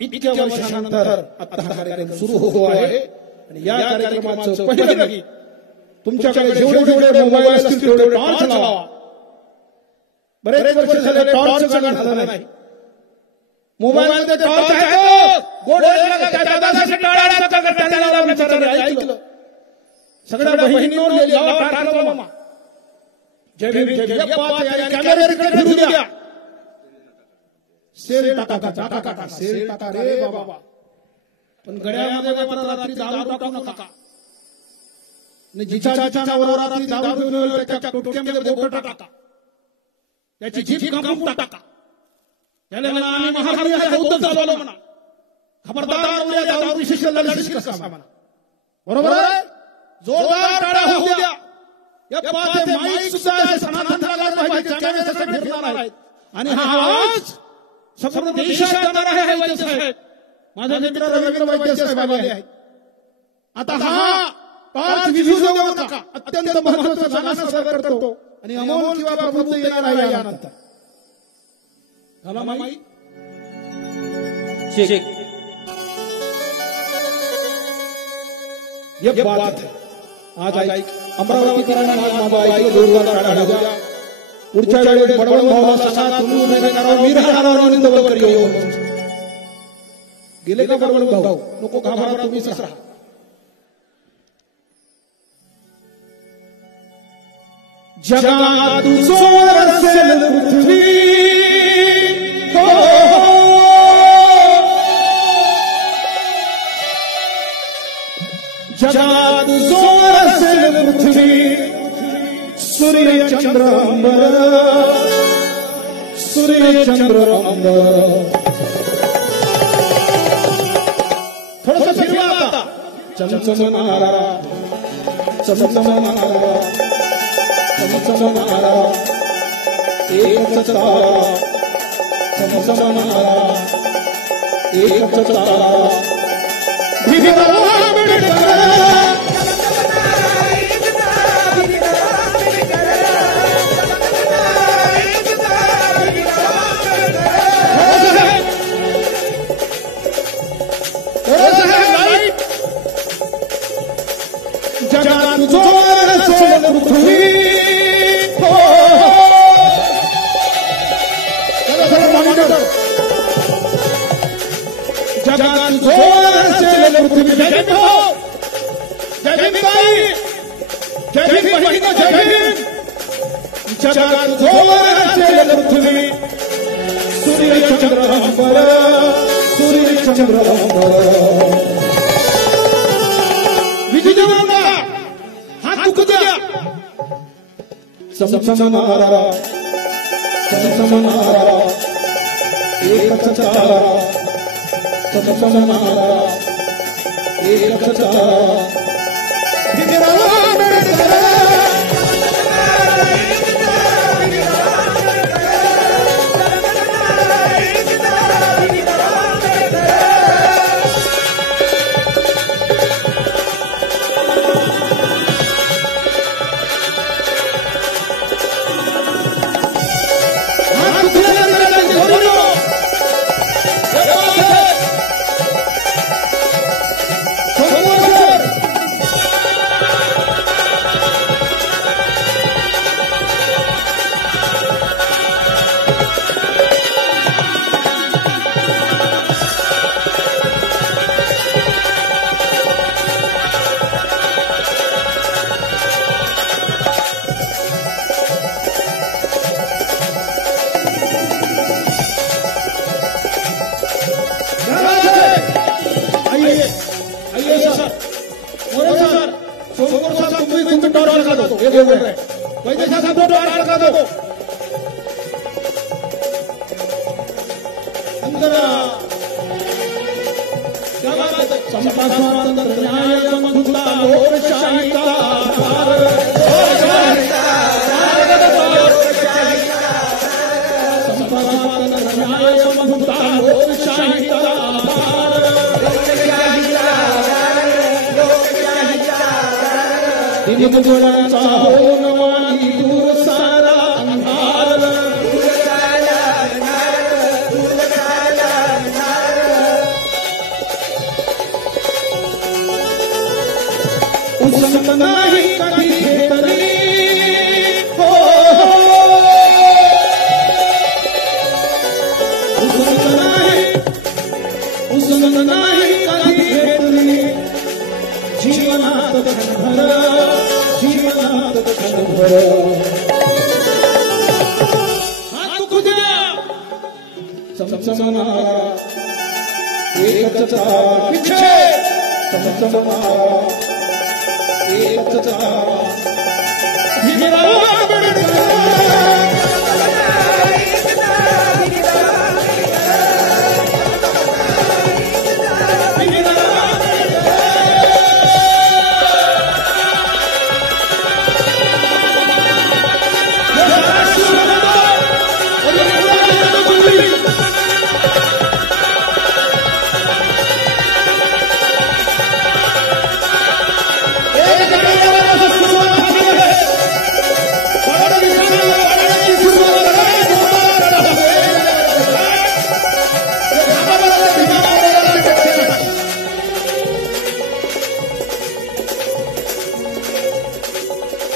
इतक्या वर्षानंतर आता हा कार्यक्रम सुरू होतो आहे. आणि या कार्यक्रमाचं पहिलं गीत तुमच्याकडे जेवढे मोबाईल असतील तेवढे टॉर्च लावा. बरेच वर्ष झाले टॉर्च गाणं झालं नाही. मोबाईलमध्ये टॉर्च आहे. ऐकलं सगळ्या बहिणींनो मामा जय भीम जय कॅमेऱ्याकडे फिरू द्या. सेल टाका सेल टाका रे बाबा. पण गड्यामध्ये रात्री दारू टाकू नका. जिच्या रात्री दारू त्याच्या टोटक्यामध्ये बोट टाका. त्याची जीभ कापून टाका. त्याला म्हणा आम्ही महाराणी बौद्ध झालो म्हणा. खबरदार दारू विशिष्ट म्हणा. बरोबर आहे. जोरदार टाळ्या होऊ द्या. या पाच माईक सुद्धा सनातनला पाहिजे. कॅमेरे फिरणार आहेत. आणि हा आवाज संपूर्ण देशात जाणार आहे. वैद्य साहेब माझा मित्र रवींद्र वैद्य साहेब आले आहेत. आता हा पाच विजू देऊ नका. अत्यंत महत्वाचं गाणं सादर करतो. आणि अमोल किंवा प्रभू येणार आहे यानंतर. झाला माईक चेक. ये बात है. आज ऐक अमरावतीकरांना माझा ऐकलं जोरदार टाळ्या होऊ द्या. पुढच्या वेळेस बडबड भावाला सांगा तुम्ही उभे राहा. मी राहणार आनंद वगैरे येऊ. गेले का बडबड भाऊ. नको घाबरा तुम्हीच राहा. जगात जोर असेल पृथ्वी हो. जगात जोर असेल पृथ्वी सूर्य चंद्र अंबर सूर्य चंद्र अंबर. थोडंसं फिरवा आता. चमचमणारा चमचमणारा चमचमणारा एकच तारा चमचमणारा एकच तारा. भीमराव आंबेडकर जगात जोर असेल पृथ्वी हो. जगात जोर असेल पृथ्वी. जय भीम हो. जय भीम बाई. जय भीम बहिणी. जय भीम. जगात जोर असेल पृथ्वी सूर्य चंद्र अंबर सूर्य चंद्र अंबर. विजयवंता हात उकू द्या. चमचमणारा चमचमणारा एकच तारा चमचमणारा एकच तारा. भीमराव आंबेडकर और लगा दो, ये बोल रहे हैं वैद्य साहब 2 और लगा दो अंदर समता स्वातंत्र्य न्याय बंधुता लोकशाही का समता स्वातंत्र्य न्याय बंधुता लोकशाही का दिन मुलांचा होनवानी दूर सारा अंधार उसमत नाही कधी घेतली हो उसमत नाही कधी घेतली जीवनात क्षणभर हात तुझ्या चमचमणारा एकच पिछे चमचमणारा एकच भीमराव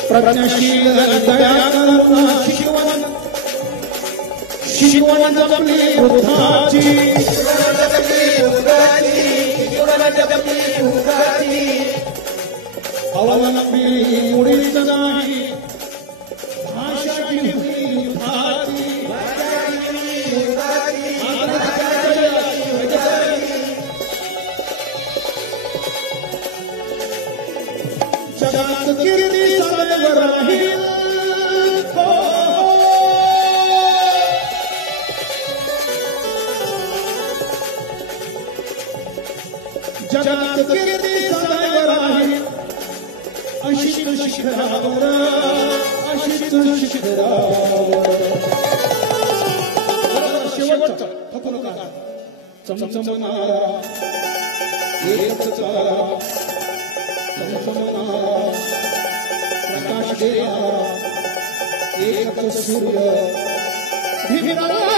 प्रज्ञाशील दया करुणा शिकवण जपली बुद्धाची अवलंबी मुळीच नाही भाषा घेऊन जगात कीर्ती सदैव राहील जगात कीर्ती सदैव राहील अशित शिखरावर अशित शिखरावर शेवटचा थकू नका चमचमणारा एकच चारा प्रकाश देणारा एकच सूर्य भीमराव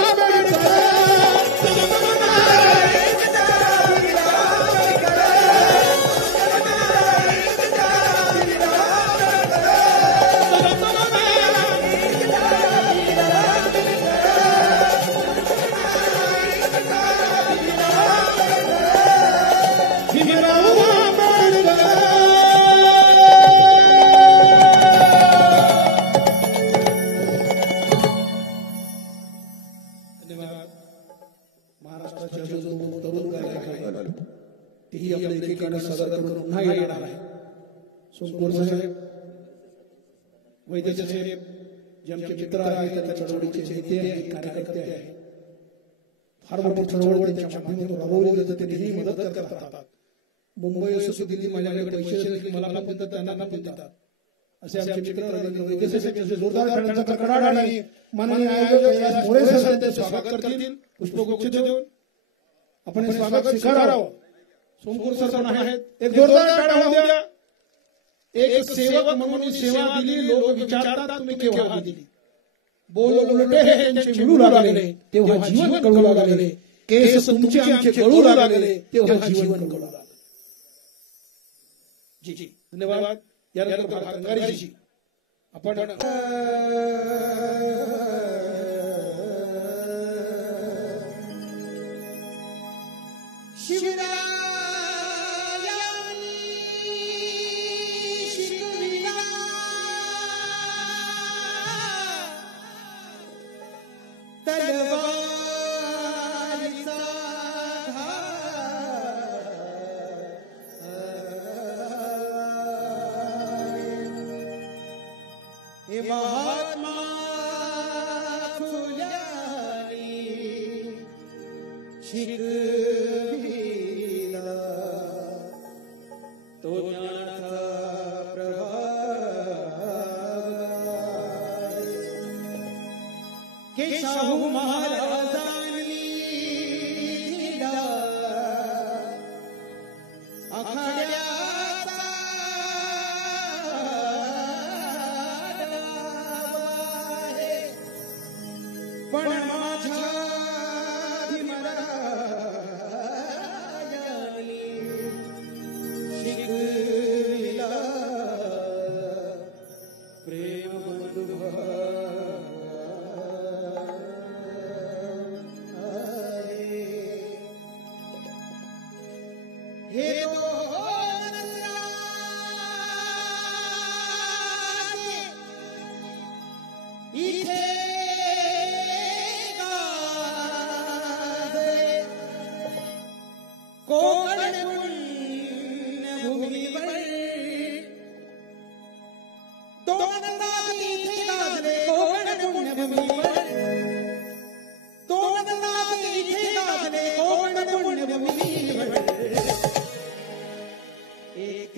सोमपूर साहेब वैद्य साहेब जे आमचे मित्र आहेत त्या चळवळीचे नेते आहेत कार्यकर्ते आहेत फार मोठी चळवळ त्यांच्या माध्यमातून राबवली जाते ते नेहमी मदत करतात मुंबई असो दिल्ली माझ्याकडे पैसे असले की मला पण देतात त्यांना पण देतात असे आमचे मित्र वैद्य साहेब जोरदार टाळ्यांचा कडकडाट आणि माननीय आयोजक कैलास मोरे साहेब ते स्वागत करतील पुष्पगुच्छ देऊन आपण हे स्वागत स्वीकारावं सोमपूर सर पण आहेत एक जोरदार टाळ्या होऊ द्या एक सेवक म्हणून सेवा दिली लोक विचारतात तुम्ही केव्हा दिली बोल उलटे हे त्यांचे मिळू लागले तेव्हा जीवन कळू लागले केस तुमचे आमचे कळू लागले तेव्हा जीवन कळू लागले जी जी धन्यवाद यानंतर कंगारीजी आपण शिकविला तो ज्ञानाचा प्रभाव के शाहू महाराजांनी दिला आखाड्याचा आहे पण माझ्या भीमरायानी शिकविला प्रेम बंधुभाव आहे हे इथे कोकण पुण्यभूमीवर दोनदा इथे गाजले कोकण पुण्यभूमीवर दोनदा इथे गाजले कोकण पुण्यभूमीवर एक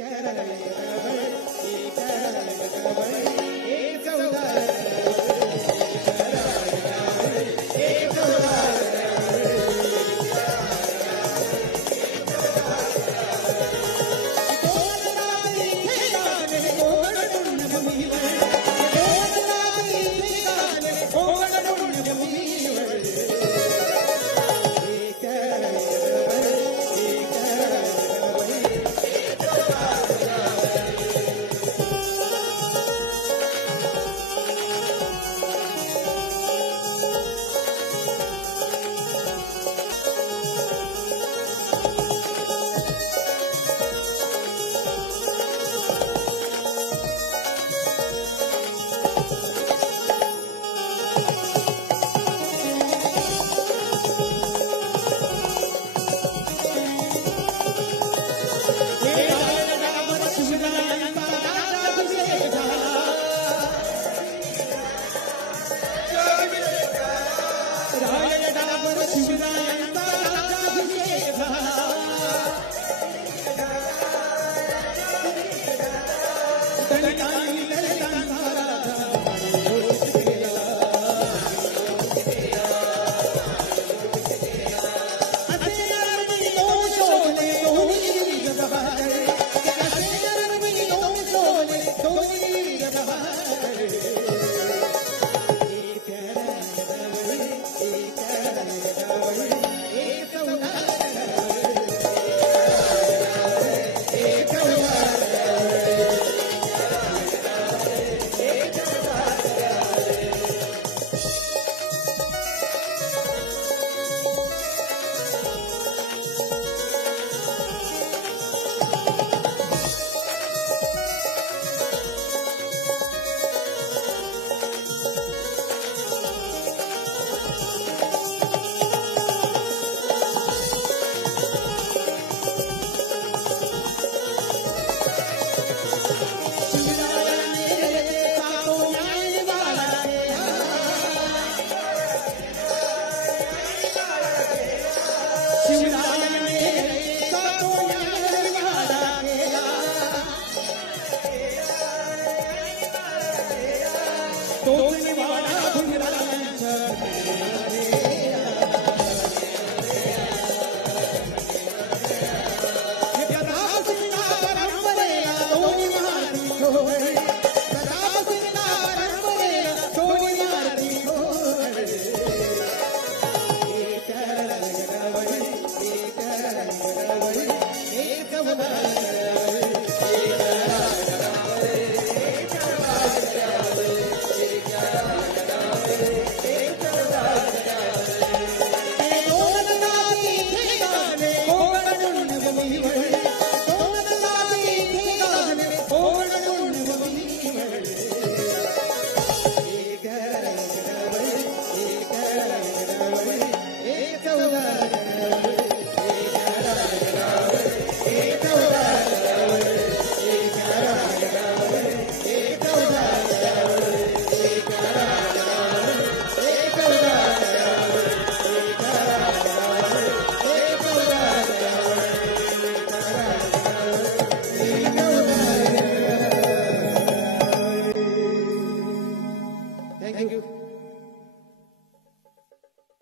एक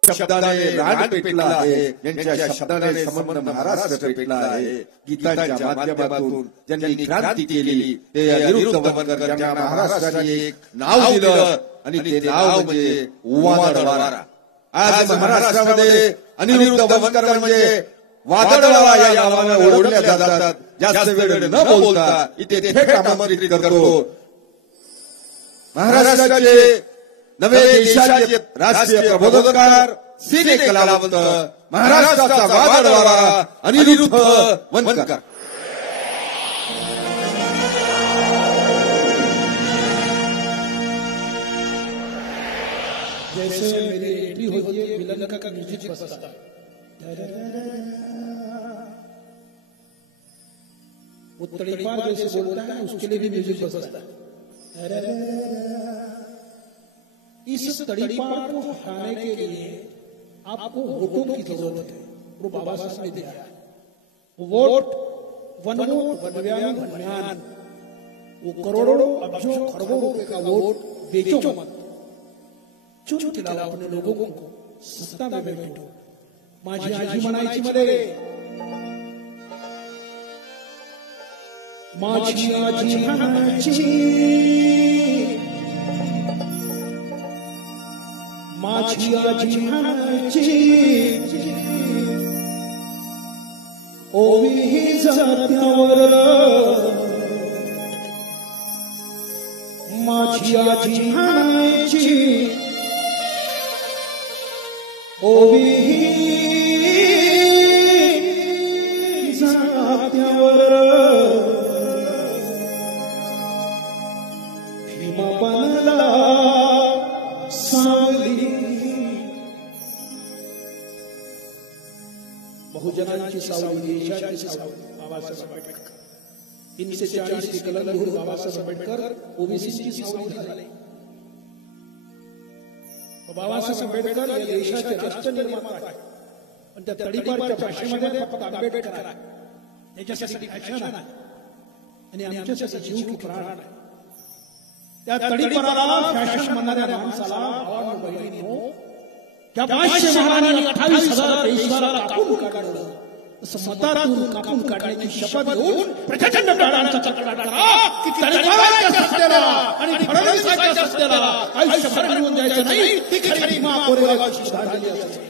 शब्दाने रान पेटला आहे, यांच्या शब्दाने संबंध महाराष्ट्र पेटला आहे. गीताच्या माध्यमातून ज्यांनी क्रांती केली ते अनिरुद्ध वनकर, ज्यांना महाराष्ट्राने एक नाव दिलं आणि ते नाव म्हणजे वादळवारा. आज महाराष्ट्रामध्ये अनिरुद्ध वनकर म्हणजे वादळवारा या नावाने ओळखल्या जातात. जास्त वेळ न बोलता इथे थेट आमंत्रित करतो महाराष्ट्राचे नवे देशाचे राष्ट्रीय प्रबोधनकार, सिने कलावंत, महाराष्ट्राचा वादळवारा अनिरुद्ध वनकर. जैसे मेरी एंट्री होती है विलन का म्यूजिक बजता है, वो तड़ीपार जैसे बोलता है उसके लिए भी म्यूजिक बजता है. इस तड़ीपार को हटाने के लिए आपको वोटों की जरूरत है. वो बाबा साहब ने दिया है. वोट वन वोट वनव्यान वन्यान, वो करोड़ों अब्जों खरबों रुपए का वोट बेचो मत, चुन के लाओ अपने लोगों को, सत्ता में बैठो. माझी आजी म्हणायची मध्ये, माझी आजी म्हणायची, माझी आजी म्हणायची, ओवी जात्यावर, माझी आजी म्हणायची, ओवी जात्यावर, भीमा बनला सावली. बहुजनांची सावली, देशाची सावली बाबासाहेब आंबेडकर. 340 के कलम घेऊन बाबासाहेब आंबेडकर ओबीसीची सावली झाले. बाबासाहेब आंबेडकर या देशाचे राष्ट्र निर्माता आहे, पण त्या तडीपारच्या भाषेमध्ये फक्त आंबेडकर आहे, त्याच्यासाठी फॅशन आहे आणि आमच्यासाठी जीव की प्राण आहे. त्या तडीपाराला फॅशन म्हणणाऱ्या माणसाला भावांनो बहिणींनो, त्या 500 महाराजांनी 28,000 पेशवाला कापून काढलं, तसं मतातून कापून काढण्याची शपथ घेऊन प्रचंड प्राणांचा चक्रा करा की तडीपाराच्या सत्तेला आणि फडणवीसाच्या सत्तेला आयुष्यभर मिळवून द्यायचं नाही. ती खरी भीमा कोरेगावची श्रद्धांजली असेल.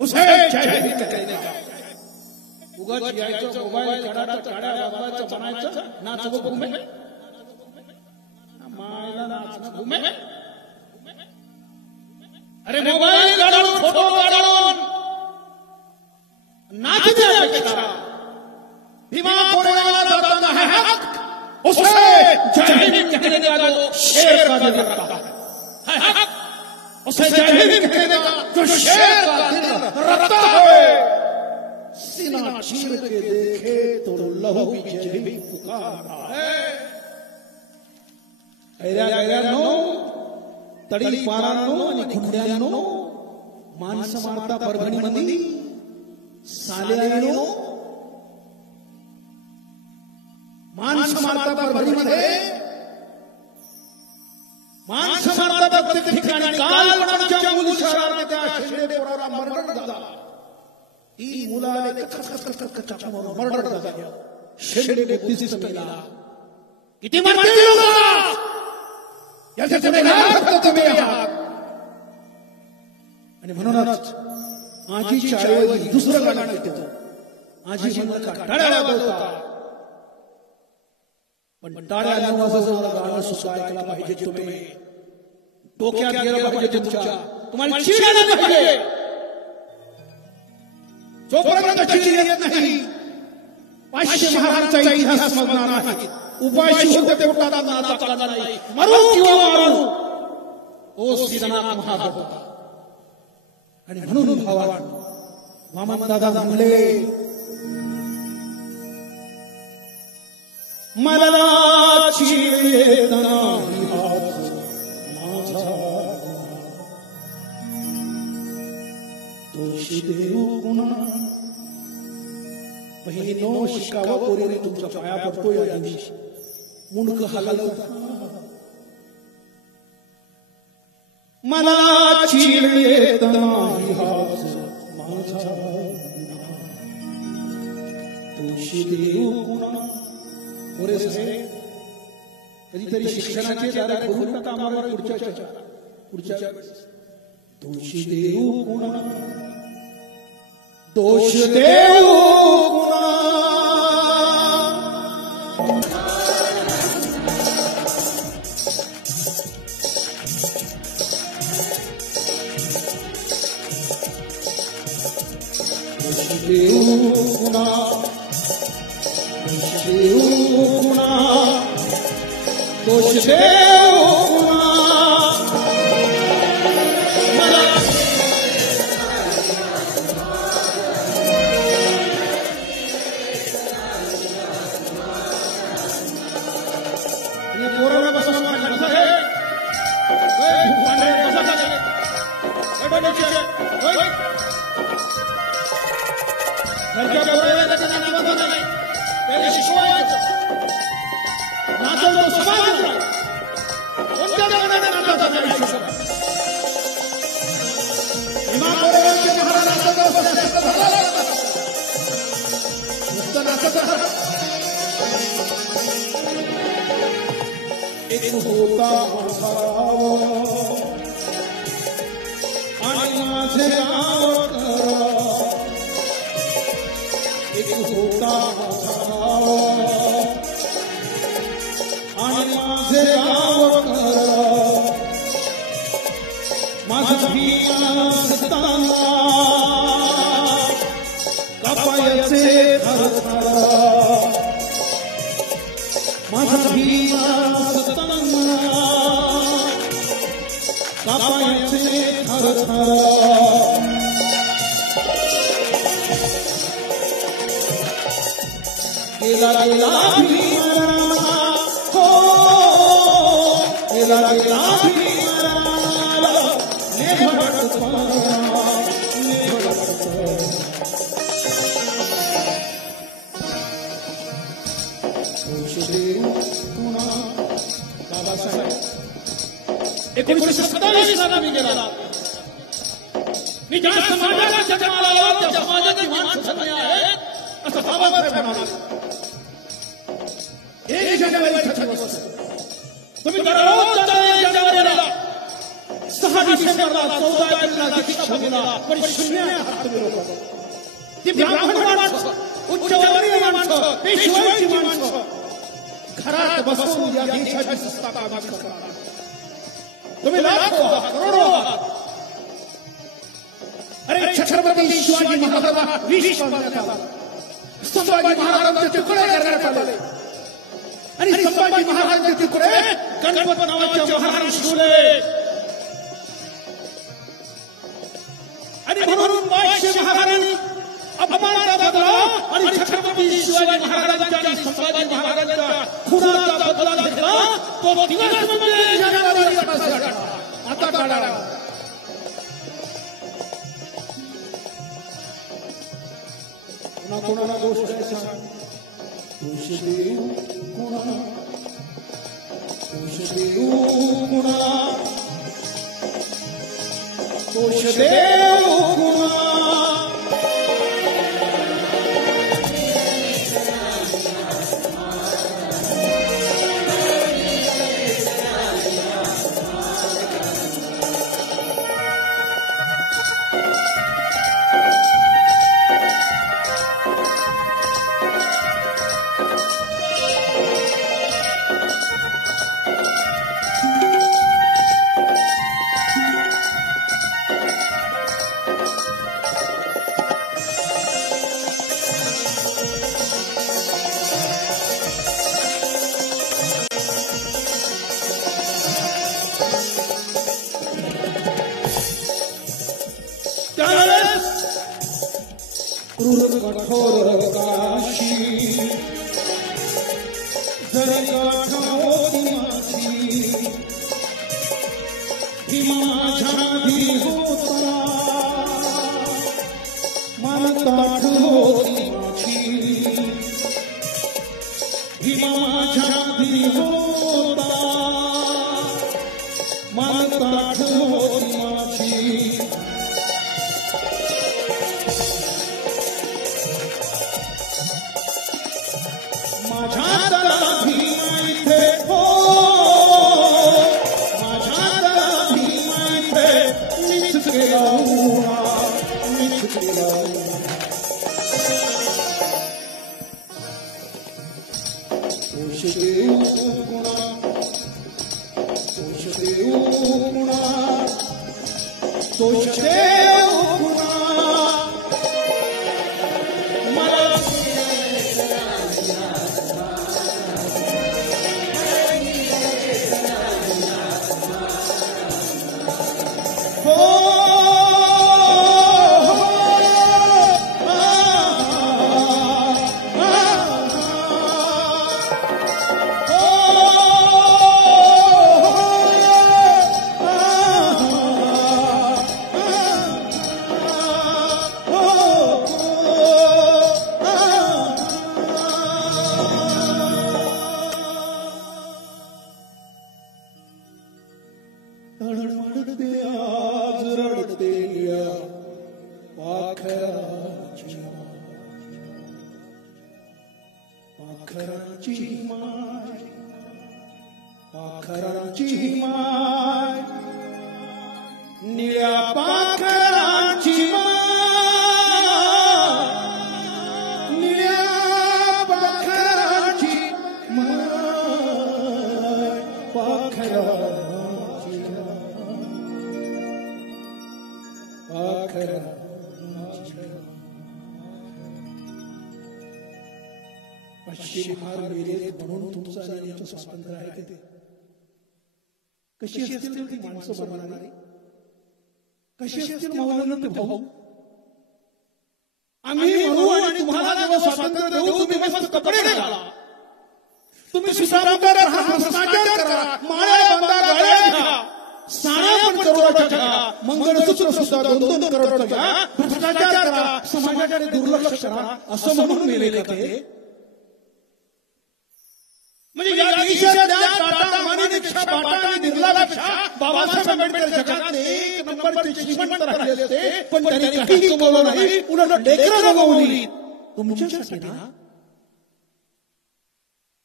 उसे जय हिंद कहने का उगाच यायचं, मोबाईल काढायचं, काढ्या वाजवायचं, म्हणायचं नाच घुमे, मायला नाच घुमे. अरे मोबाईल काढून, फोटो काढून नाच द्यायचा. भीमा कोरेगावला जाताना है हक, उसे जय हिंद कहने का जो शेर का दिल रखता है हक, उसे जय हिंद कहने का जो शेर का दिल रखता है. सीना चीर के देखे तो लहू की जय भी पुकारता है. ऐऱ्यानो, तडीपारांनो आणि खुंड्यांनो, माणसं मारता परभणीमध्ये, साल्यानो माणसं मारता परभणीमध्ये, माणसं मारता प्रत्येक ठिकाणी. काल आमच्या मूल शहरामध्ये त्या शिंदे पोराला मर्डर झाला. 3 मुलाने कच चाकून मर्डर झाला. शिंदे बुद्धिस्ट मेला. किती मारतील लोक, याचे गुन्हेगार फक्त तुम्ही आहात. आणि म्हणूनच आजीच्या ऐवजी दुसरं गाणं येतं. आजी म्हणलं का टाळ्या वाजवता, पण टाळ्या न वाजवणारं गाणं सुद्धा ऐकायला पाहिजे तुम्ही. डोक्यात गेलं पाहिजे तुमच्या, तुम्हाला चीड आली पाहिजे. जोपर्यंत चीड येत नाही, 500 महाराजांचा इतिहास समजणार नाही. उपाशी होते पोटात नाचा चालणार नाही. मरू किंवा मारू, ओ सीतानाथ महाराज होता. आणि म्हणून भावांनो, वामनदादा म्हणले, मला चीड येत नाही माझा, दोषी देऊ गुन्हा. बहिणीनो, शिकावा पोरीने तुमच्या पाया पडतो या दिवशी. मुंडक हलवता मला चीड येत नाही हाच माझा दोषी देऊ कुणा. मोरे साहेब कधीतरी शिक्षणाचे दार खोलून नका आम्हाला पुढच्या दोषी देऊ कुणा दोष देऊ कुणा. देऊ गुणा दोष देऊ गुणा दोष देऊ गुणा. कोरोना बसा एक होता आणि माझे एक होता आणि माझे माझा भीमा असताना कपायाचे थरथर माझा भीमा असताना कपायाचे थरथर. गेला गेला भीमा हो गेला गेला भीमा नेभडत दोष देऊ कुणा. बाबासाहेब 1927 साली मी गेला मी ज्या समाजाला जन्माला आलो त्या समाजाची माणसं आहेत असं बाबासाहेब म्हणाले. 1 जानेवारी 36 तुम्ही दररोज 1 जानेवारीला 6 डिसेंबरला 14 एप्रिलला दीक्षा दिला पण शून्य हात तुम्ही लोक ती ब्राह्मण माणसं उच्चवर्णीय माणसं पेशवाईची माणसं घरात बसून या देशाची सत्ता मागतात. तुम्ही लाखो आहात करोडो आहात. अरे छत्रपती शिवाजी महाराजांना विष करण्यात आला संभाजी महाराजांचे तुकडे करण्यात आले आणि संभाजी महाराजांचे तुकडे गणपत नावाच्या महाराज शिवले आणि म्हणून 2200 महाराजांनी अपमानाचा बदला आणि छत्रपती शिवाजी महाराजांच्या आणि संभाजी महाराजांच्या खुनाचा बदला घेतला. तो दिवस म्हणजे जानेवारी 28 आता काढा. कोणाला दोष द्यायचा दोष देऊ कुणा दोष देऊ कुणा दोष देऊ कुणा. कठोर काशी जर होती माझी माझ्या होता मनताठ होती माझी माझ्या होता मन ताठ होती माझी माझ्या तला भीमा इथे हो माझ्या तला भीमा इथे मीच केला उडा मीच केला दोष देऊ गुणा दोष देऊ गुणा दोष देऊ गुणा मला पाखरांची माय निळ्या पाखरांची माय निळ्या पाखरांची माय पाखरांची पश्चिम हार मेरे म्हणून तुमचा आणि आमचं स्वातंत्र्य आहे ते कशी असतील ती माणसं बनवणारी कशी असतील मावळंत भाऊ आम्ही म्हणू आणि तुम्हाला जेव्हा स्वातंत्र्य देऊ तुम्ही मस्त कपडे घाला तुम्ही सुसारामदार भ्रष्टाचार करा माळ्या बांधा गाळ्या घ्या साड्या पण करोडाच्या घ्या मंगळसूत्र सुद्धा 2-2 करोडाचं घ्या भ्रष्टाचार करा समाजाकडे दुर्लक्ष करा असं म्हणून मेले का ते म्हणजे या देशातल्या टाटा मानिपेक्षा बाटा आणि बिर्लापेक्षा बाबासाहेब आंबेडकर जगातले एक नंबरचे श्रीमंत राहिले असते पण त्यांनी काही कमवलं नाही उलट लेकरं गमावली तुमच्यासाठी ना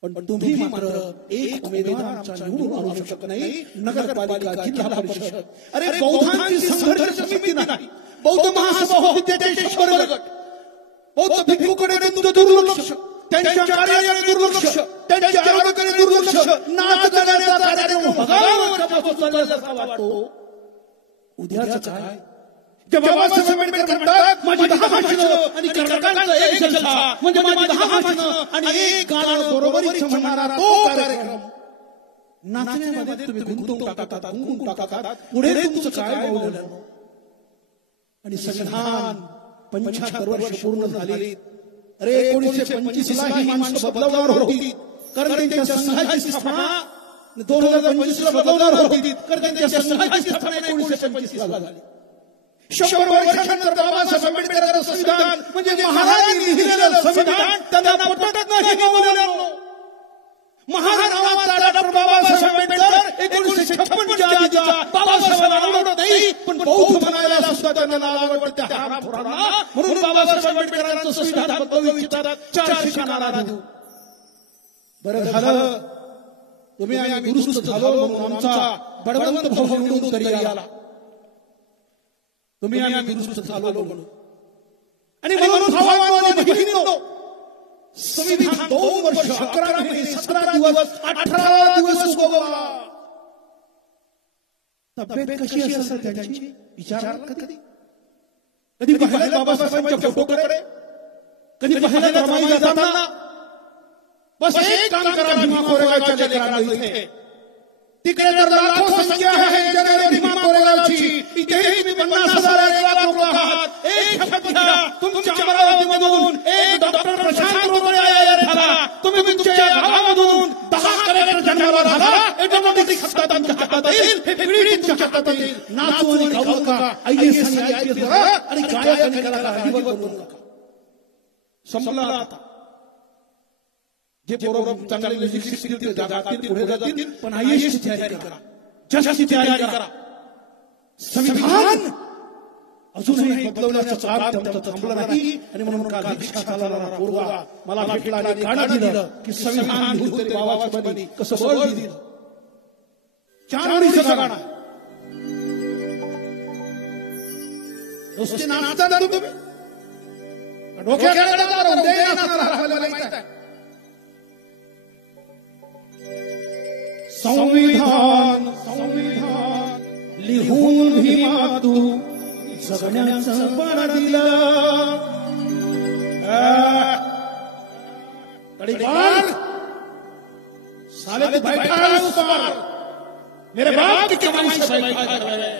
पण तुम्ही मात्र एक उमेदवार आमचा निवडून आणू शकत नाही नगरपालिका जिल्हा परिषद अरे बौद्धांची संघर्ष समिती नाही बौद्ध महासभा विद्यार्थ्यांचे 100 गट बौद्ध भिक्खूकडे दुर्लक्ष त्यांच्या कार्याकडे दुर्लक्ष त्यांच्या आरोग्याकडे दुर्लक्ष नाच करण्याचा कार्यक्रम हजारो चालल्याचा वाटतो उद्याचं काय जेव्हा बाबासाहेब आंबेडकर म्हणतात माझी 10 भाषणं आणि कर्नाटकांचा एक जलसा म्हणजे माझी 10 भाषणं आणि एक गाणं बरोबरीचं म्हणणारा तो कार्यक्रम नाचण्यामध्ये तुम्ही गुंतून टाकतात पुढे तुमचं काय बोललं आणि संविधान 75 वर्ष पूर्ण झाली अरे 1925 ला ही माणसं बदलवणार होती कारण त्यांच्या संघाची स्थापना 2025 ला बदलवणार होती कारण त्यांच्या संघाची स्थापना 1925 ला झाली 100 वर्षानंतर बाबासाहेब आंबेडकरांचं संविधान म्हणजे महाराजांनी लिहिलेलं संविधान त्यांना पटत नाही महाराज नावाचा डॉक्टर बाबासाहेब आंबेडकर 1956 च्या आधीचा बाबासाहेबांना आवडत नाही पण बौद्ध म्हणायला सुद्धा त्यांना नाव आवडतं म्हणून बाबासाहेब आंबेडकरांचं संविधान बदलू इच्छितात 4 ठिकाणाला राहू बरं झालं तुम्ही आम्ही दुरुस्त झालो म्हणून आमचा बडवंत भाऊ निवडून तरी आला तुम्ही आम्ही दुरुस्त झालो म्हणून आणि म्हणून भावांनो आणि बहिणींनो संविधान 2 वर्ष 11 महिने 17 दिवस 18 दिवस उगवला तब्येत कशी असेल त्यांची विचार कधी कधी पाहिलं बाबासाहेबांच्या फोटोकडे कधी पाहिलं रमाई जाताना बस एक काम करा भीमा कोरेगावच्या लेकरांना इथे तिकडे तर लाखो संख्या आहे जनरे भीमा कोरेगावची इथे 50,000 लोक आहात एक घ्या तुमच्या अमरावतीमधून एक डॉक्टर प्रशांत रोकडे आलेले झाला तुम्ही तुमच्या गावामधून 10 कलेक्टर जन्माला झाला ऑटोमॅटिक सत्ता तुमच्या हातात येईल हे पिढी तुमच्या हातात येईल नाचू आणि गाऊ नका IAS आणि IPS करा आणि गायक आणि कलाकार अजिबात बनू नका संपला आता जे पोरं चांगले म्युझिक शिकतील ते जातील पुढे जातील पण IAS ची तयारी करा जशाची तयारी करा. संविधान अजूनही बदलवण्याचं काम थांबलं नाही आणि म्हणून काल रिक्षा चालवणारा पोरगा मला भेटला आणि गाणं दिलं की संविधान लिहून तरी बाबाच्या बनी कसं बळ दिलं. 4 ओळीचं गाणं आहे. नुसते नाचता ना तुम्ही डोक्याकडे माहित आहे. संविधान संविधान लिहून भीमा तू जगण्याचं बळ दिलं. साले तू बैठा है उस पर, मेरे बाप की कमाई से बैठा कर रहे हैं.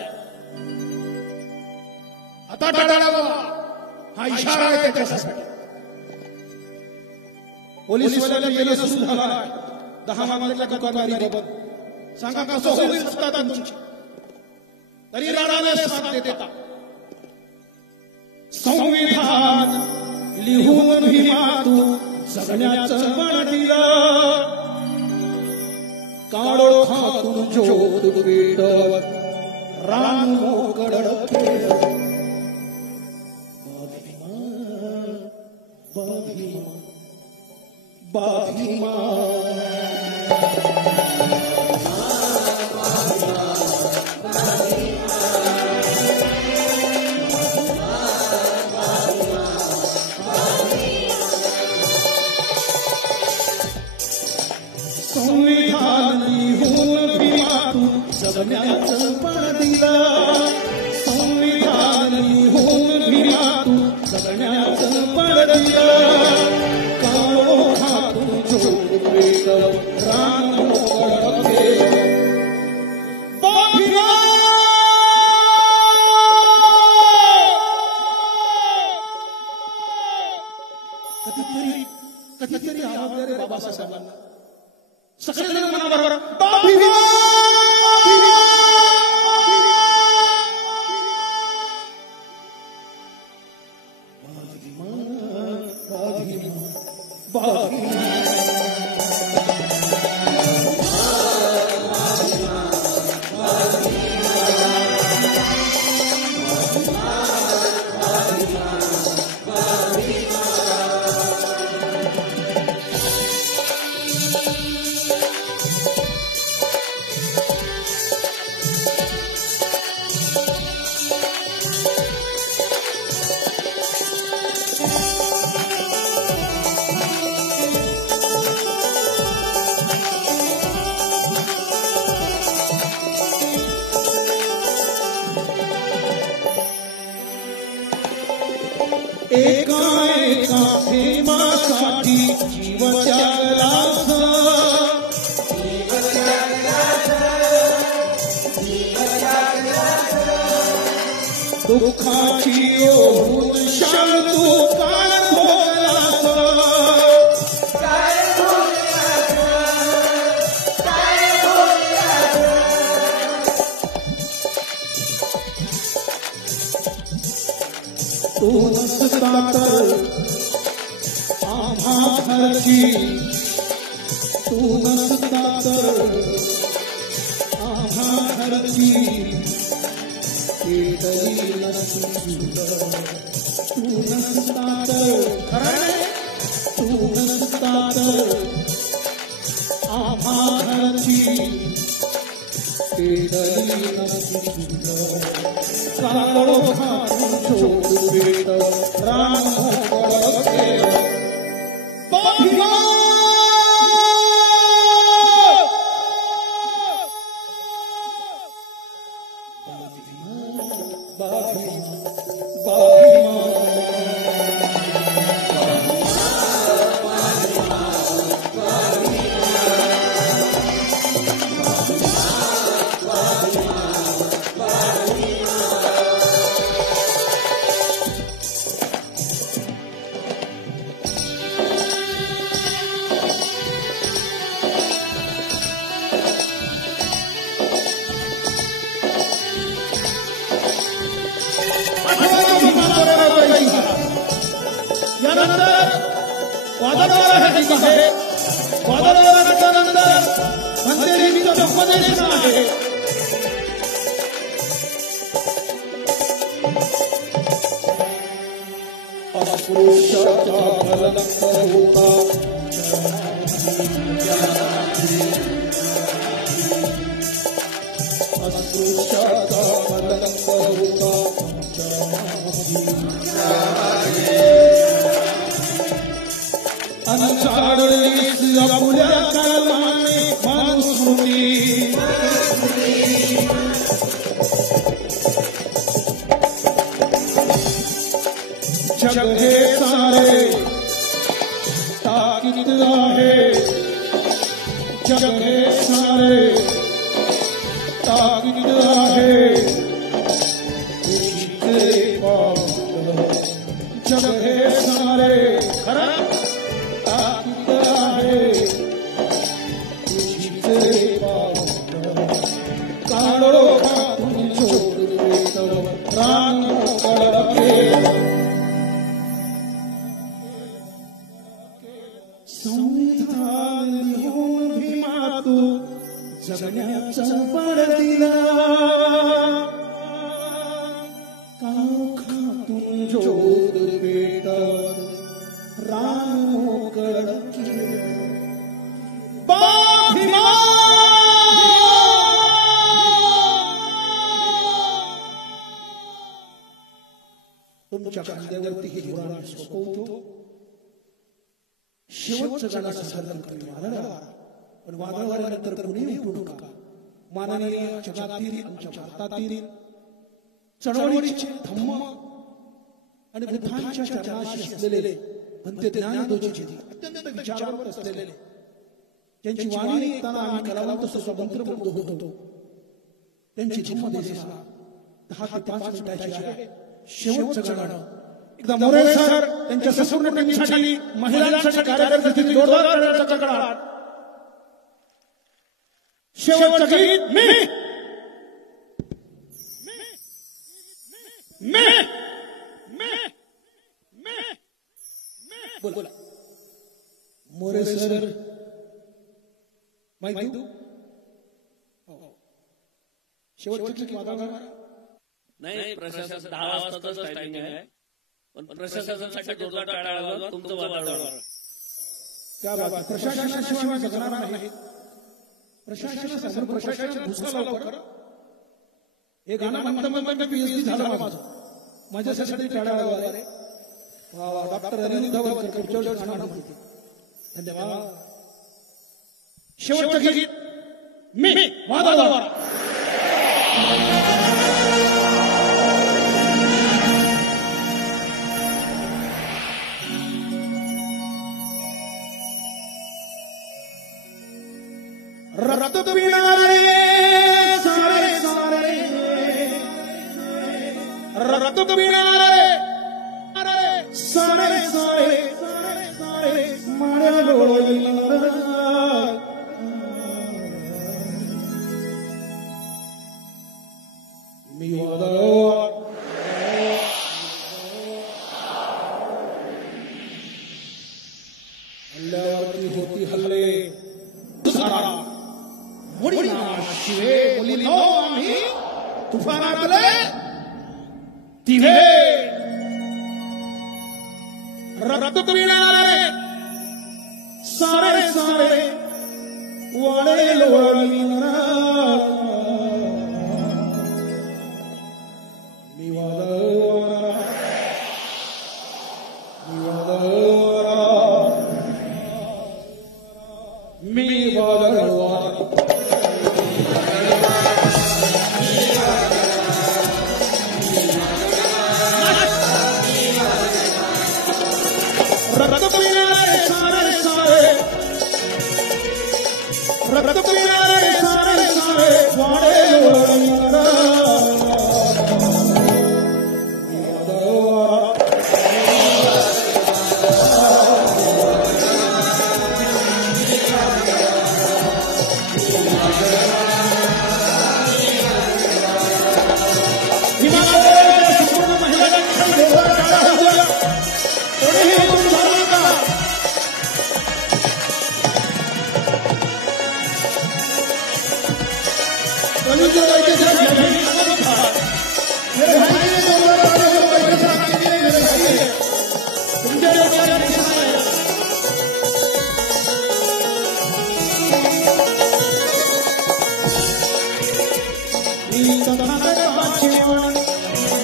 आता टाळा हा इशारा आहे त्याच्यासाठी. पोलीस वाल्याला गेलं सुरू झाला 10 मागण्याच्या दुकानदारी बाबत सांगा कसं होईल सत्ता तुमची, तरी राणाने साथ देता. संविधान लिहून भीमा तू जगण्याचं बळ दिलं. काळो खातून ज्योत पेटवत रान मोकळं केलं. बाभीमा संविधान लिहून भीमा तू जगण्याचं बळ दिलं. संविधान लिहून भीमा तू जगण्याचं बळ दिलं. काळो हातून झोप पेटव रान मोकळं केलं. बाभीमा कधीतरी आवाज दे रे बाबासाहेबांना. सगळेजण म्हणा बरोबर बाभीमा बाभीमा बाभीमा बाभीमा. एका एका भीमासाठी जीव त्यागलास. दुःखाची ओढून शाल तू काय भोगलास. तू नसता तर आम्हा घरची, तू नसता तर आम्हा घरची पेटली नसती. तू नसता तर तू नसता तर आम्हा घरची पेटली नसती. काळो खातून झोप पेटव रान मोकळं केलं. बाभीमा बाभीमा बाभीमा यानंतर वादळाला हे ठीक आहे. वादळाला नंतर अंधेरीचं उपदेशन आहे. पुरुषाचा कलंक होता अस्पृश्याचा कलंक होता अनचाडलीस आपल्या कामाने मानुस्मृती जग हे सारे ताकीद आहे जग हे सारे ताकीद आहे जग हे सारे खरं ताकीद आहे काढो तुम्ही रान कडके संविधान लिहून भीमा तू जगण्याचा बळ दिला काखातून जोर पेटत रान मोकळ भीमा तुमच्या खांद्यावरती हे जुळाण सोपवतो शेवटचं गाणं सादर करतो वादळवारा पण वादळवाऱ्यानंतर कुणीही उठू नका माननीय जगातील आमच्या भारतातील चळवळीचे धम्म आणि बुद्धांच्या चरणाशी असलेले म्हणते ज्ञानदोषीचे अत्यंत विचारवंत असलेले त्यांची वाणी ऐकताना आम्ही कलावंत सुद्धा मंत्रमुग्ध होत होतो त्यांची धम्मदेशना 10 ते 5 मिनिटाची आहे शेवटचं गाणं एकदा मोरे सर त्यांच्या संपूर्ण टीमसाठी महिलांसाठी कार्यकर्त्यांसाठी जोरदार करण्याचा कडकडाट शेवटचं गीत बोला मोरे सर माहिती शेवटचं गीत नाही प्रशासन 10 वाजताच टायमिंग आहे पण प्रशासनासाठी जोरदार टाळ्या वाजवा तुमचं वातावरण क्या बात आहे प्रशासनाशिवाय जगणार नाही प्रशासन घुसला लवकर हे गाणं म्हणता म्हणता पीएचडी झालं माझ्यासाठी टाळ्या वाजवा रे वा डॉक्टर अनिल धवलकर पुढच्या गाणं म्हणते धन्यवाद शेवटचं गीत मी वादळवारा रक्त पिणारे सारे सारे रक्त पिणारे सारे सारे सारे माळ्या लोळविणारा मी हल्ल्यावरती होती हल्ले शिवे बोली नो आम्ही तुफानातले तिघे रक्त पिणारे सारे सारे वाळे लोळविणारा मी वादळवारा मी वादळवारा रक्त पिणारे सारे सारे रक्त पिणारे सारे सारे वाळे लोळविणारा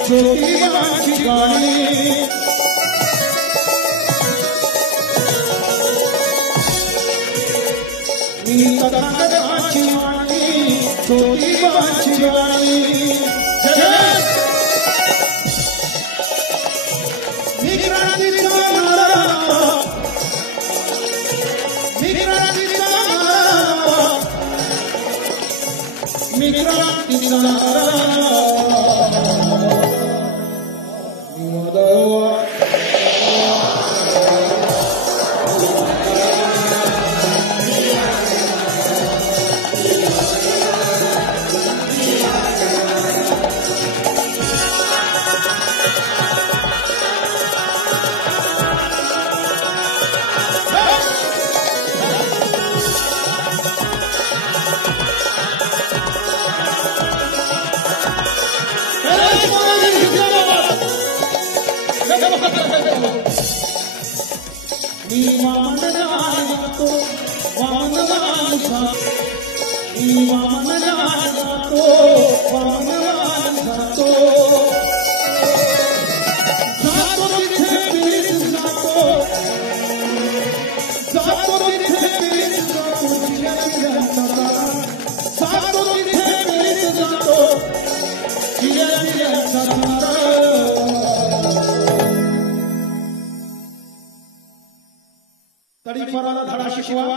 ज्योतिबाची गाणी मी तथागताची वाणी ज्योतिबाची गाणी मी क्रांतीचा नारा मी क्रांतीचा नारा मी क्रांतीचा नारा मी वामनराय जातो वामनराय मी वामनराय जातो वामनराय जातो जातो तिथे वीर जातो जातो तिथे वीर जातो जातो तिथे वीर जातो तडीपाराला धडा शिकवा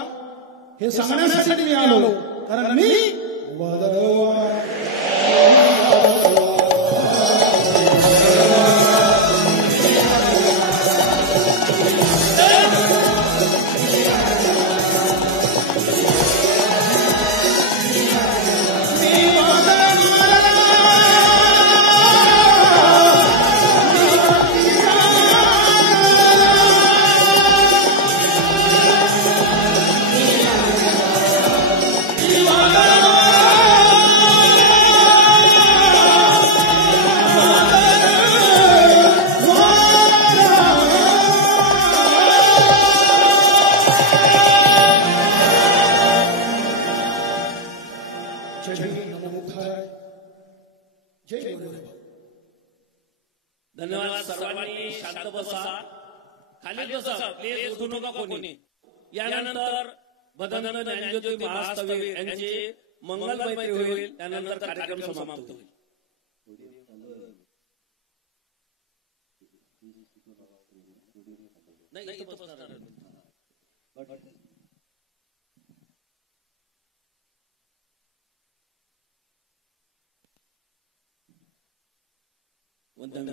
हे सांगण्यासाठी मी आलो कारण मी धन्यवाद. सर्वांनी शांत बसा, खाली बसा, प्लीज उठू नका कोणी. यानंतर भदंत ज्ञानज्योती महास्तवीर यांची मंगल मैत्री होईल. त्यानंतर कार्यक्रम समाप्त होईल. नाही वंदना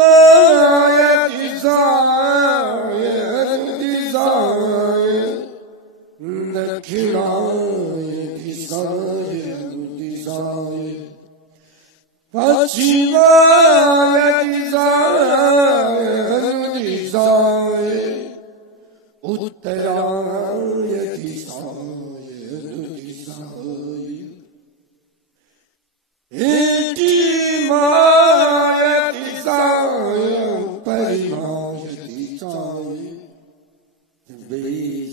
Retivaye दिशाए उत्तराय दिशाए इति माय दिशाय परिमाय दिशाए सबे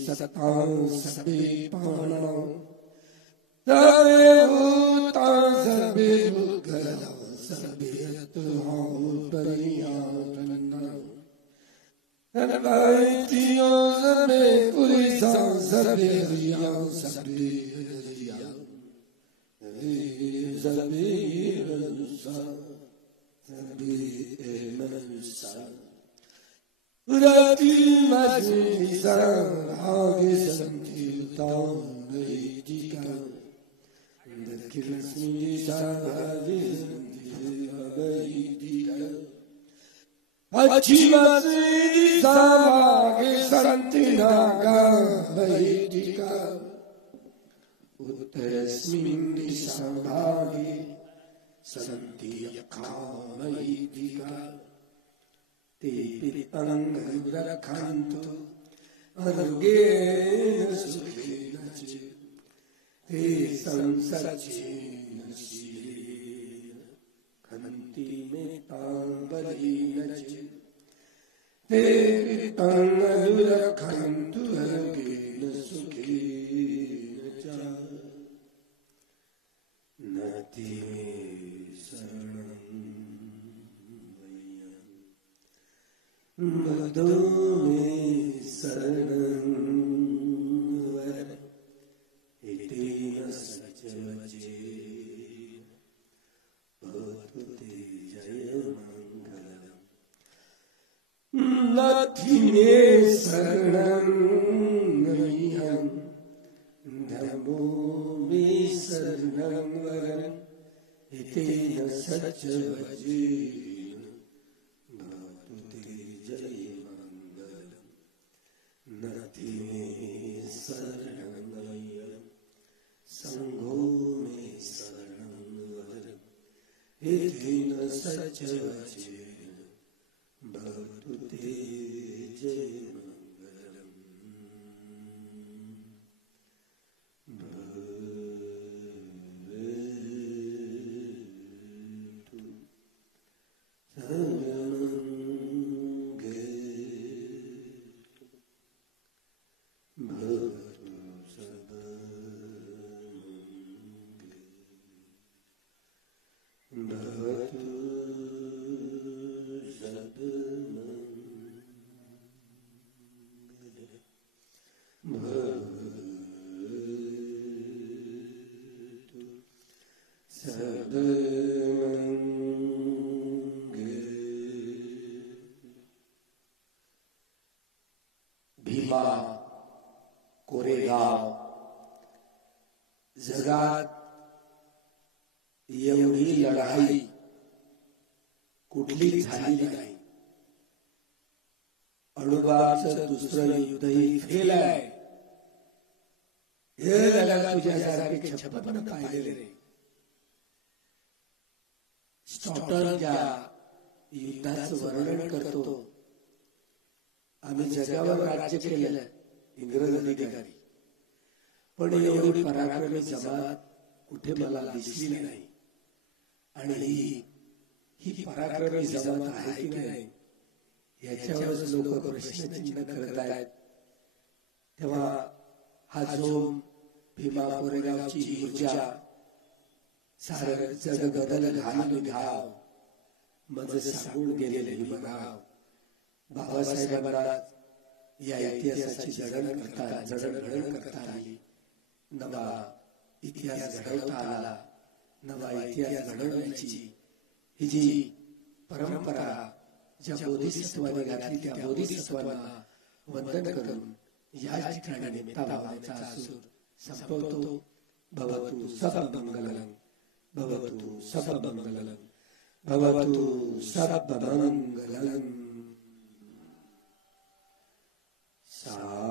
सतां सबे पाना सबे भूता सबे भूगला सबे तुहां परियातना सबे सबे पुलिसा सबे रिया सबे रिया सबे रनुसा सबे मनुसा उराती मजलिसा आगे संतीता नैतिका दक्षिणस्मिसा आगे संतीता नैतिका पश्चिमस्मिसा आगे संतीता नैतिका उत्तरस्मिन् दिशा आगे संतीका नैतिका ते पितंगरखान्तु अर्गेण सुखेन च ते संसर्चेन शीलेन खन्ति मेतांबरेण च ते पितंगरखान्तु अर्गेण सुखेन च नति मधु में शरणं वर इतेन सचवचे भवतु ते जय मंगलम् नथि में शरणं नय्यं धर्मो में शरणं वर इतेन सचवचे नथि में शरणं संघो में शरणं वर इतेन सचवचेन भवतु ते जय मंगलम् भीमा कोरेगाव जगात एवढी लढाई कुठली झाली नाही. अणुबाचं दुसरं युद्धही फेल आहे. हे लढा तुझ्यासारखे छप्पन पाहिले रे. स्टॉटरच्या युद्धाचं वर्णन करतो. आम्ही जगावर राज्य केलं इंग्रज अधिकारी, पण एवढी पराक्रमी जमात कुठे मला दिसली नाही. आणि ही पराक्रमी जमात आहे की नाही याच्यावरच लोक प्रश्नचिन्ह करत आहेत. तेव्हा हा जो भीमा कोरेगावची ऊर्जा सारं जग गदल घालून घाव मज सांगून गेलेले भीमराव बाबासाहेबांना या इतिहासाची जडणघडण करता आली. नवा इतिहास घडवता आला. नवा इतिहास घडवण्याची ही जी परंपरा ज्या बोधिसत्वाने घातली त्या बोधिसत्वांना वंदन करून या ठिकाणी निमित्ताभावाचा सूर संपवतो. भवतु सर्वमंगलम् भवतु सर्वमंगलम् भवतु सर्वमंगलम्. साधु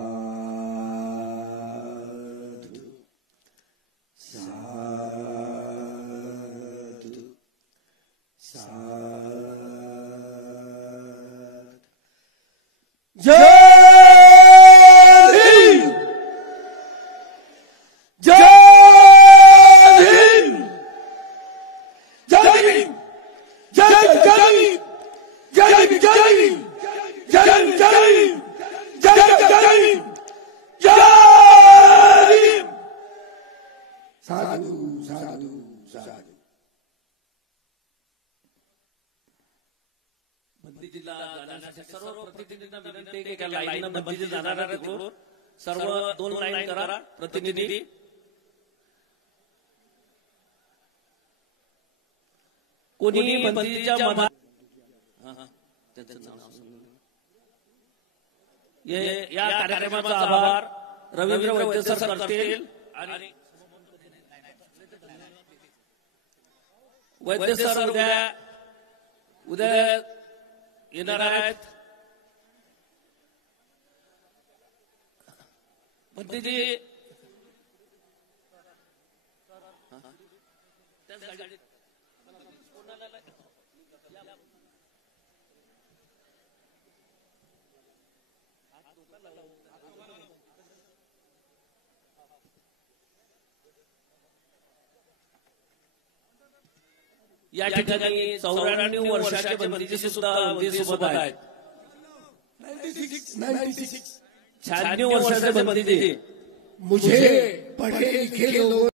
साधु साधु जय हिंद, जय हिंद, जय हिंद, जय जय जय हिंद, जय हिंद, जय हिंद, जय हिंद, जय हिंद, जय जय जय हिंद, जय हिंद। साधु साधु साधु। बंदीजीला जाण्यासाठी सर्व प्रतिनिधींना विनंती आहे की लाईननं बंदीजी जाणार आहे तिकडून सर्व 2 लाईन करा प्रतिनिधी। कोणी बंदीच्या मधात या कार्यक्रमाचा आभार रवींद्र वैद्य सर करतील आणि वैद्य सर उद्या येणार आहेत। बंदीजी या ठिकाणी 94 वर्षाचे बंदीजी सुद्धा सोबत आहेत। 96 वर्षाचे बंदीजी मुझे पढ़े लिखे लोग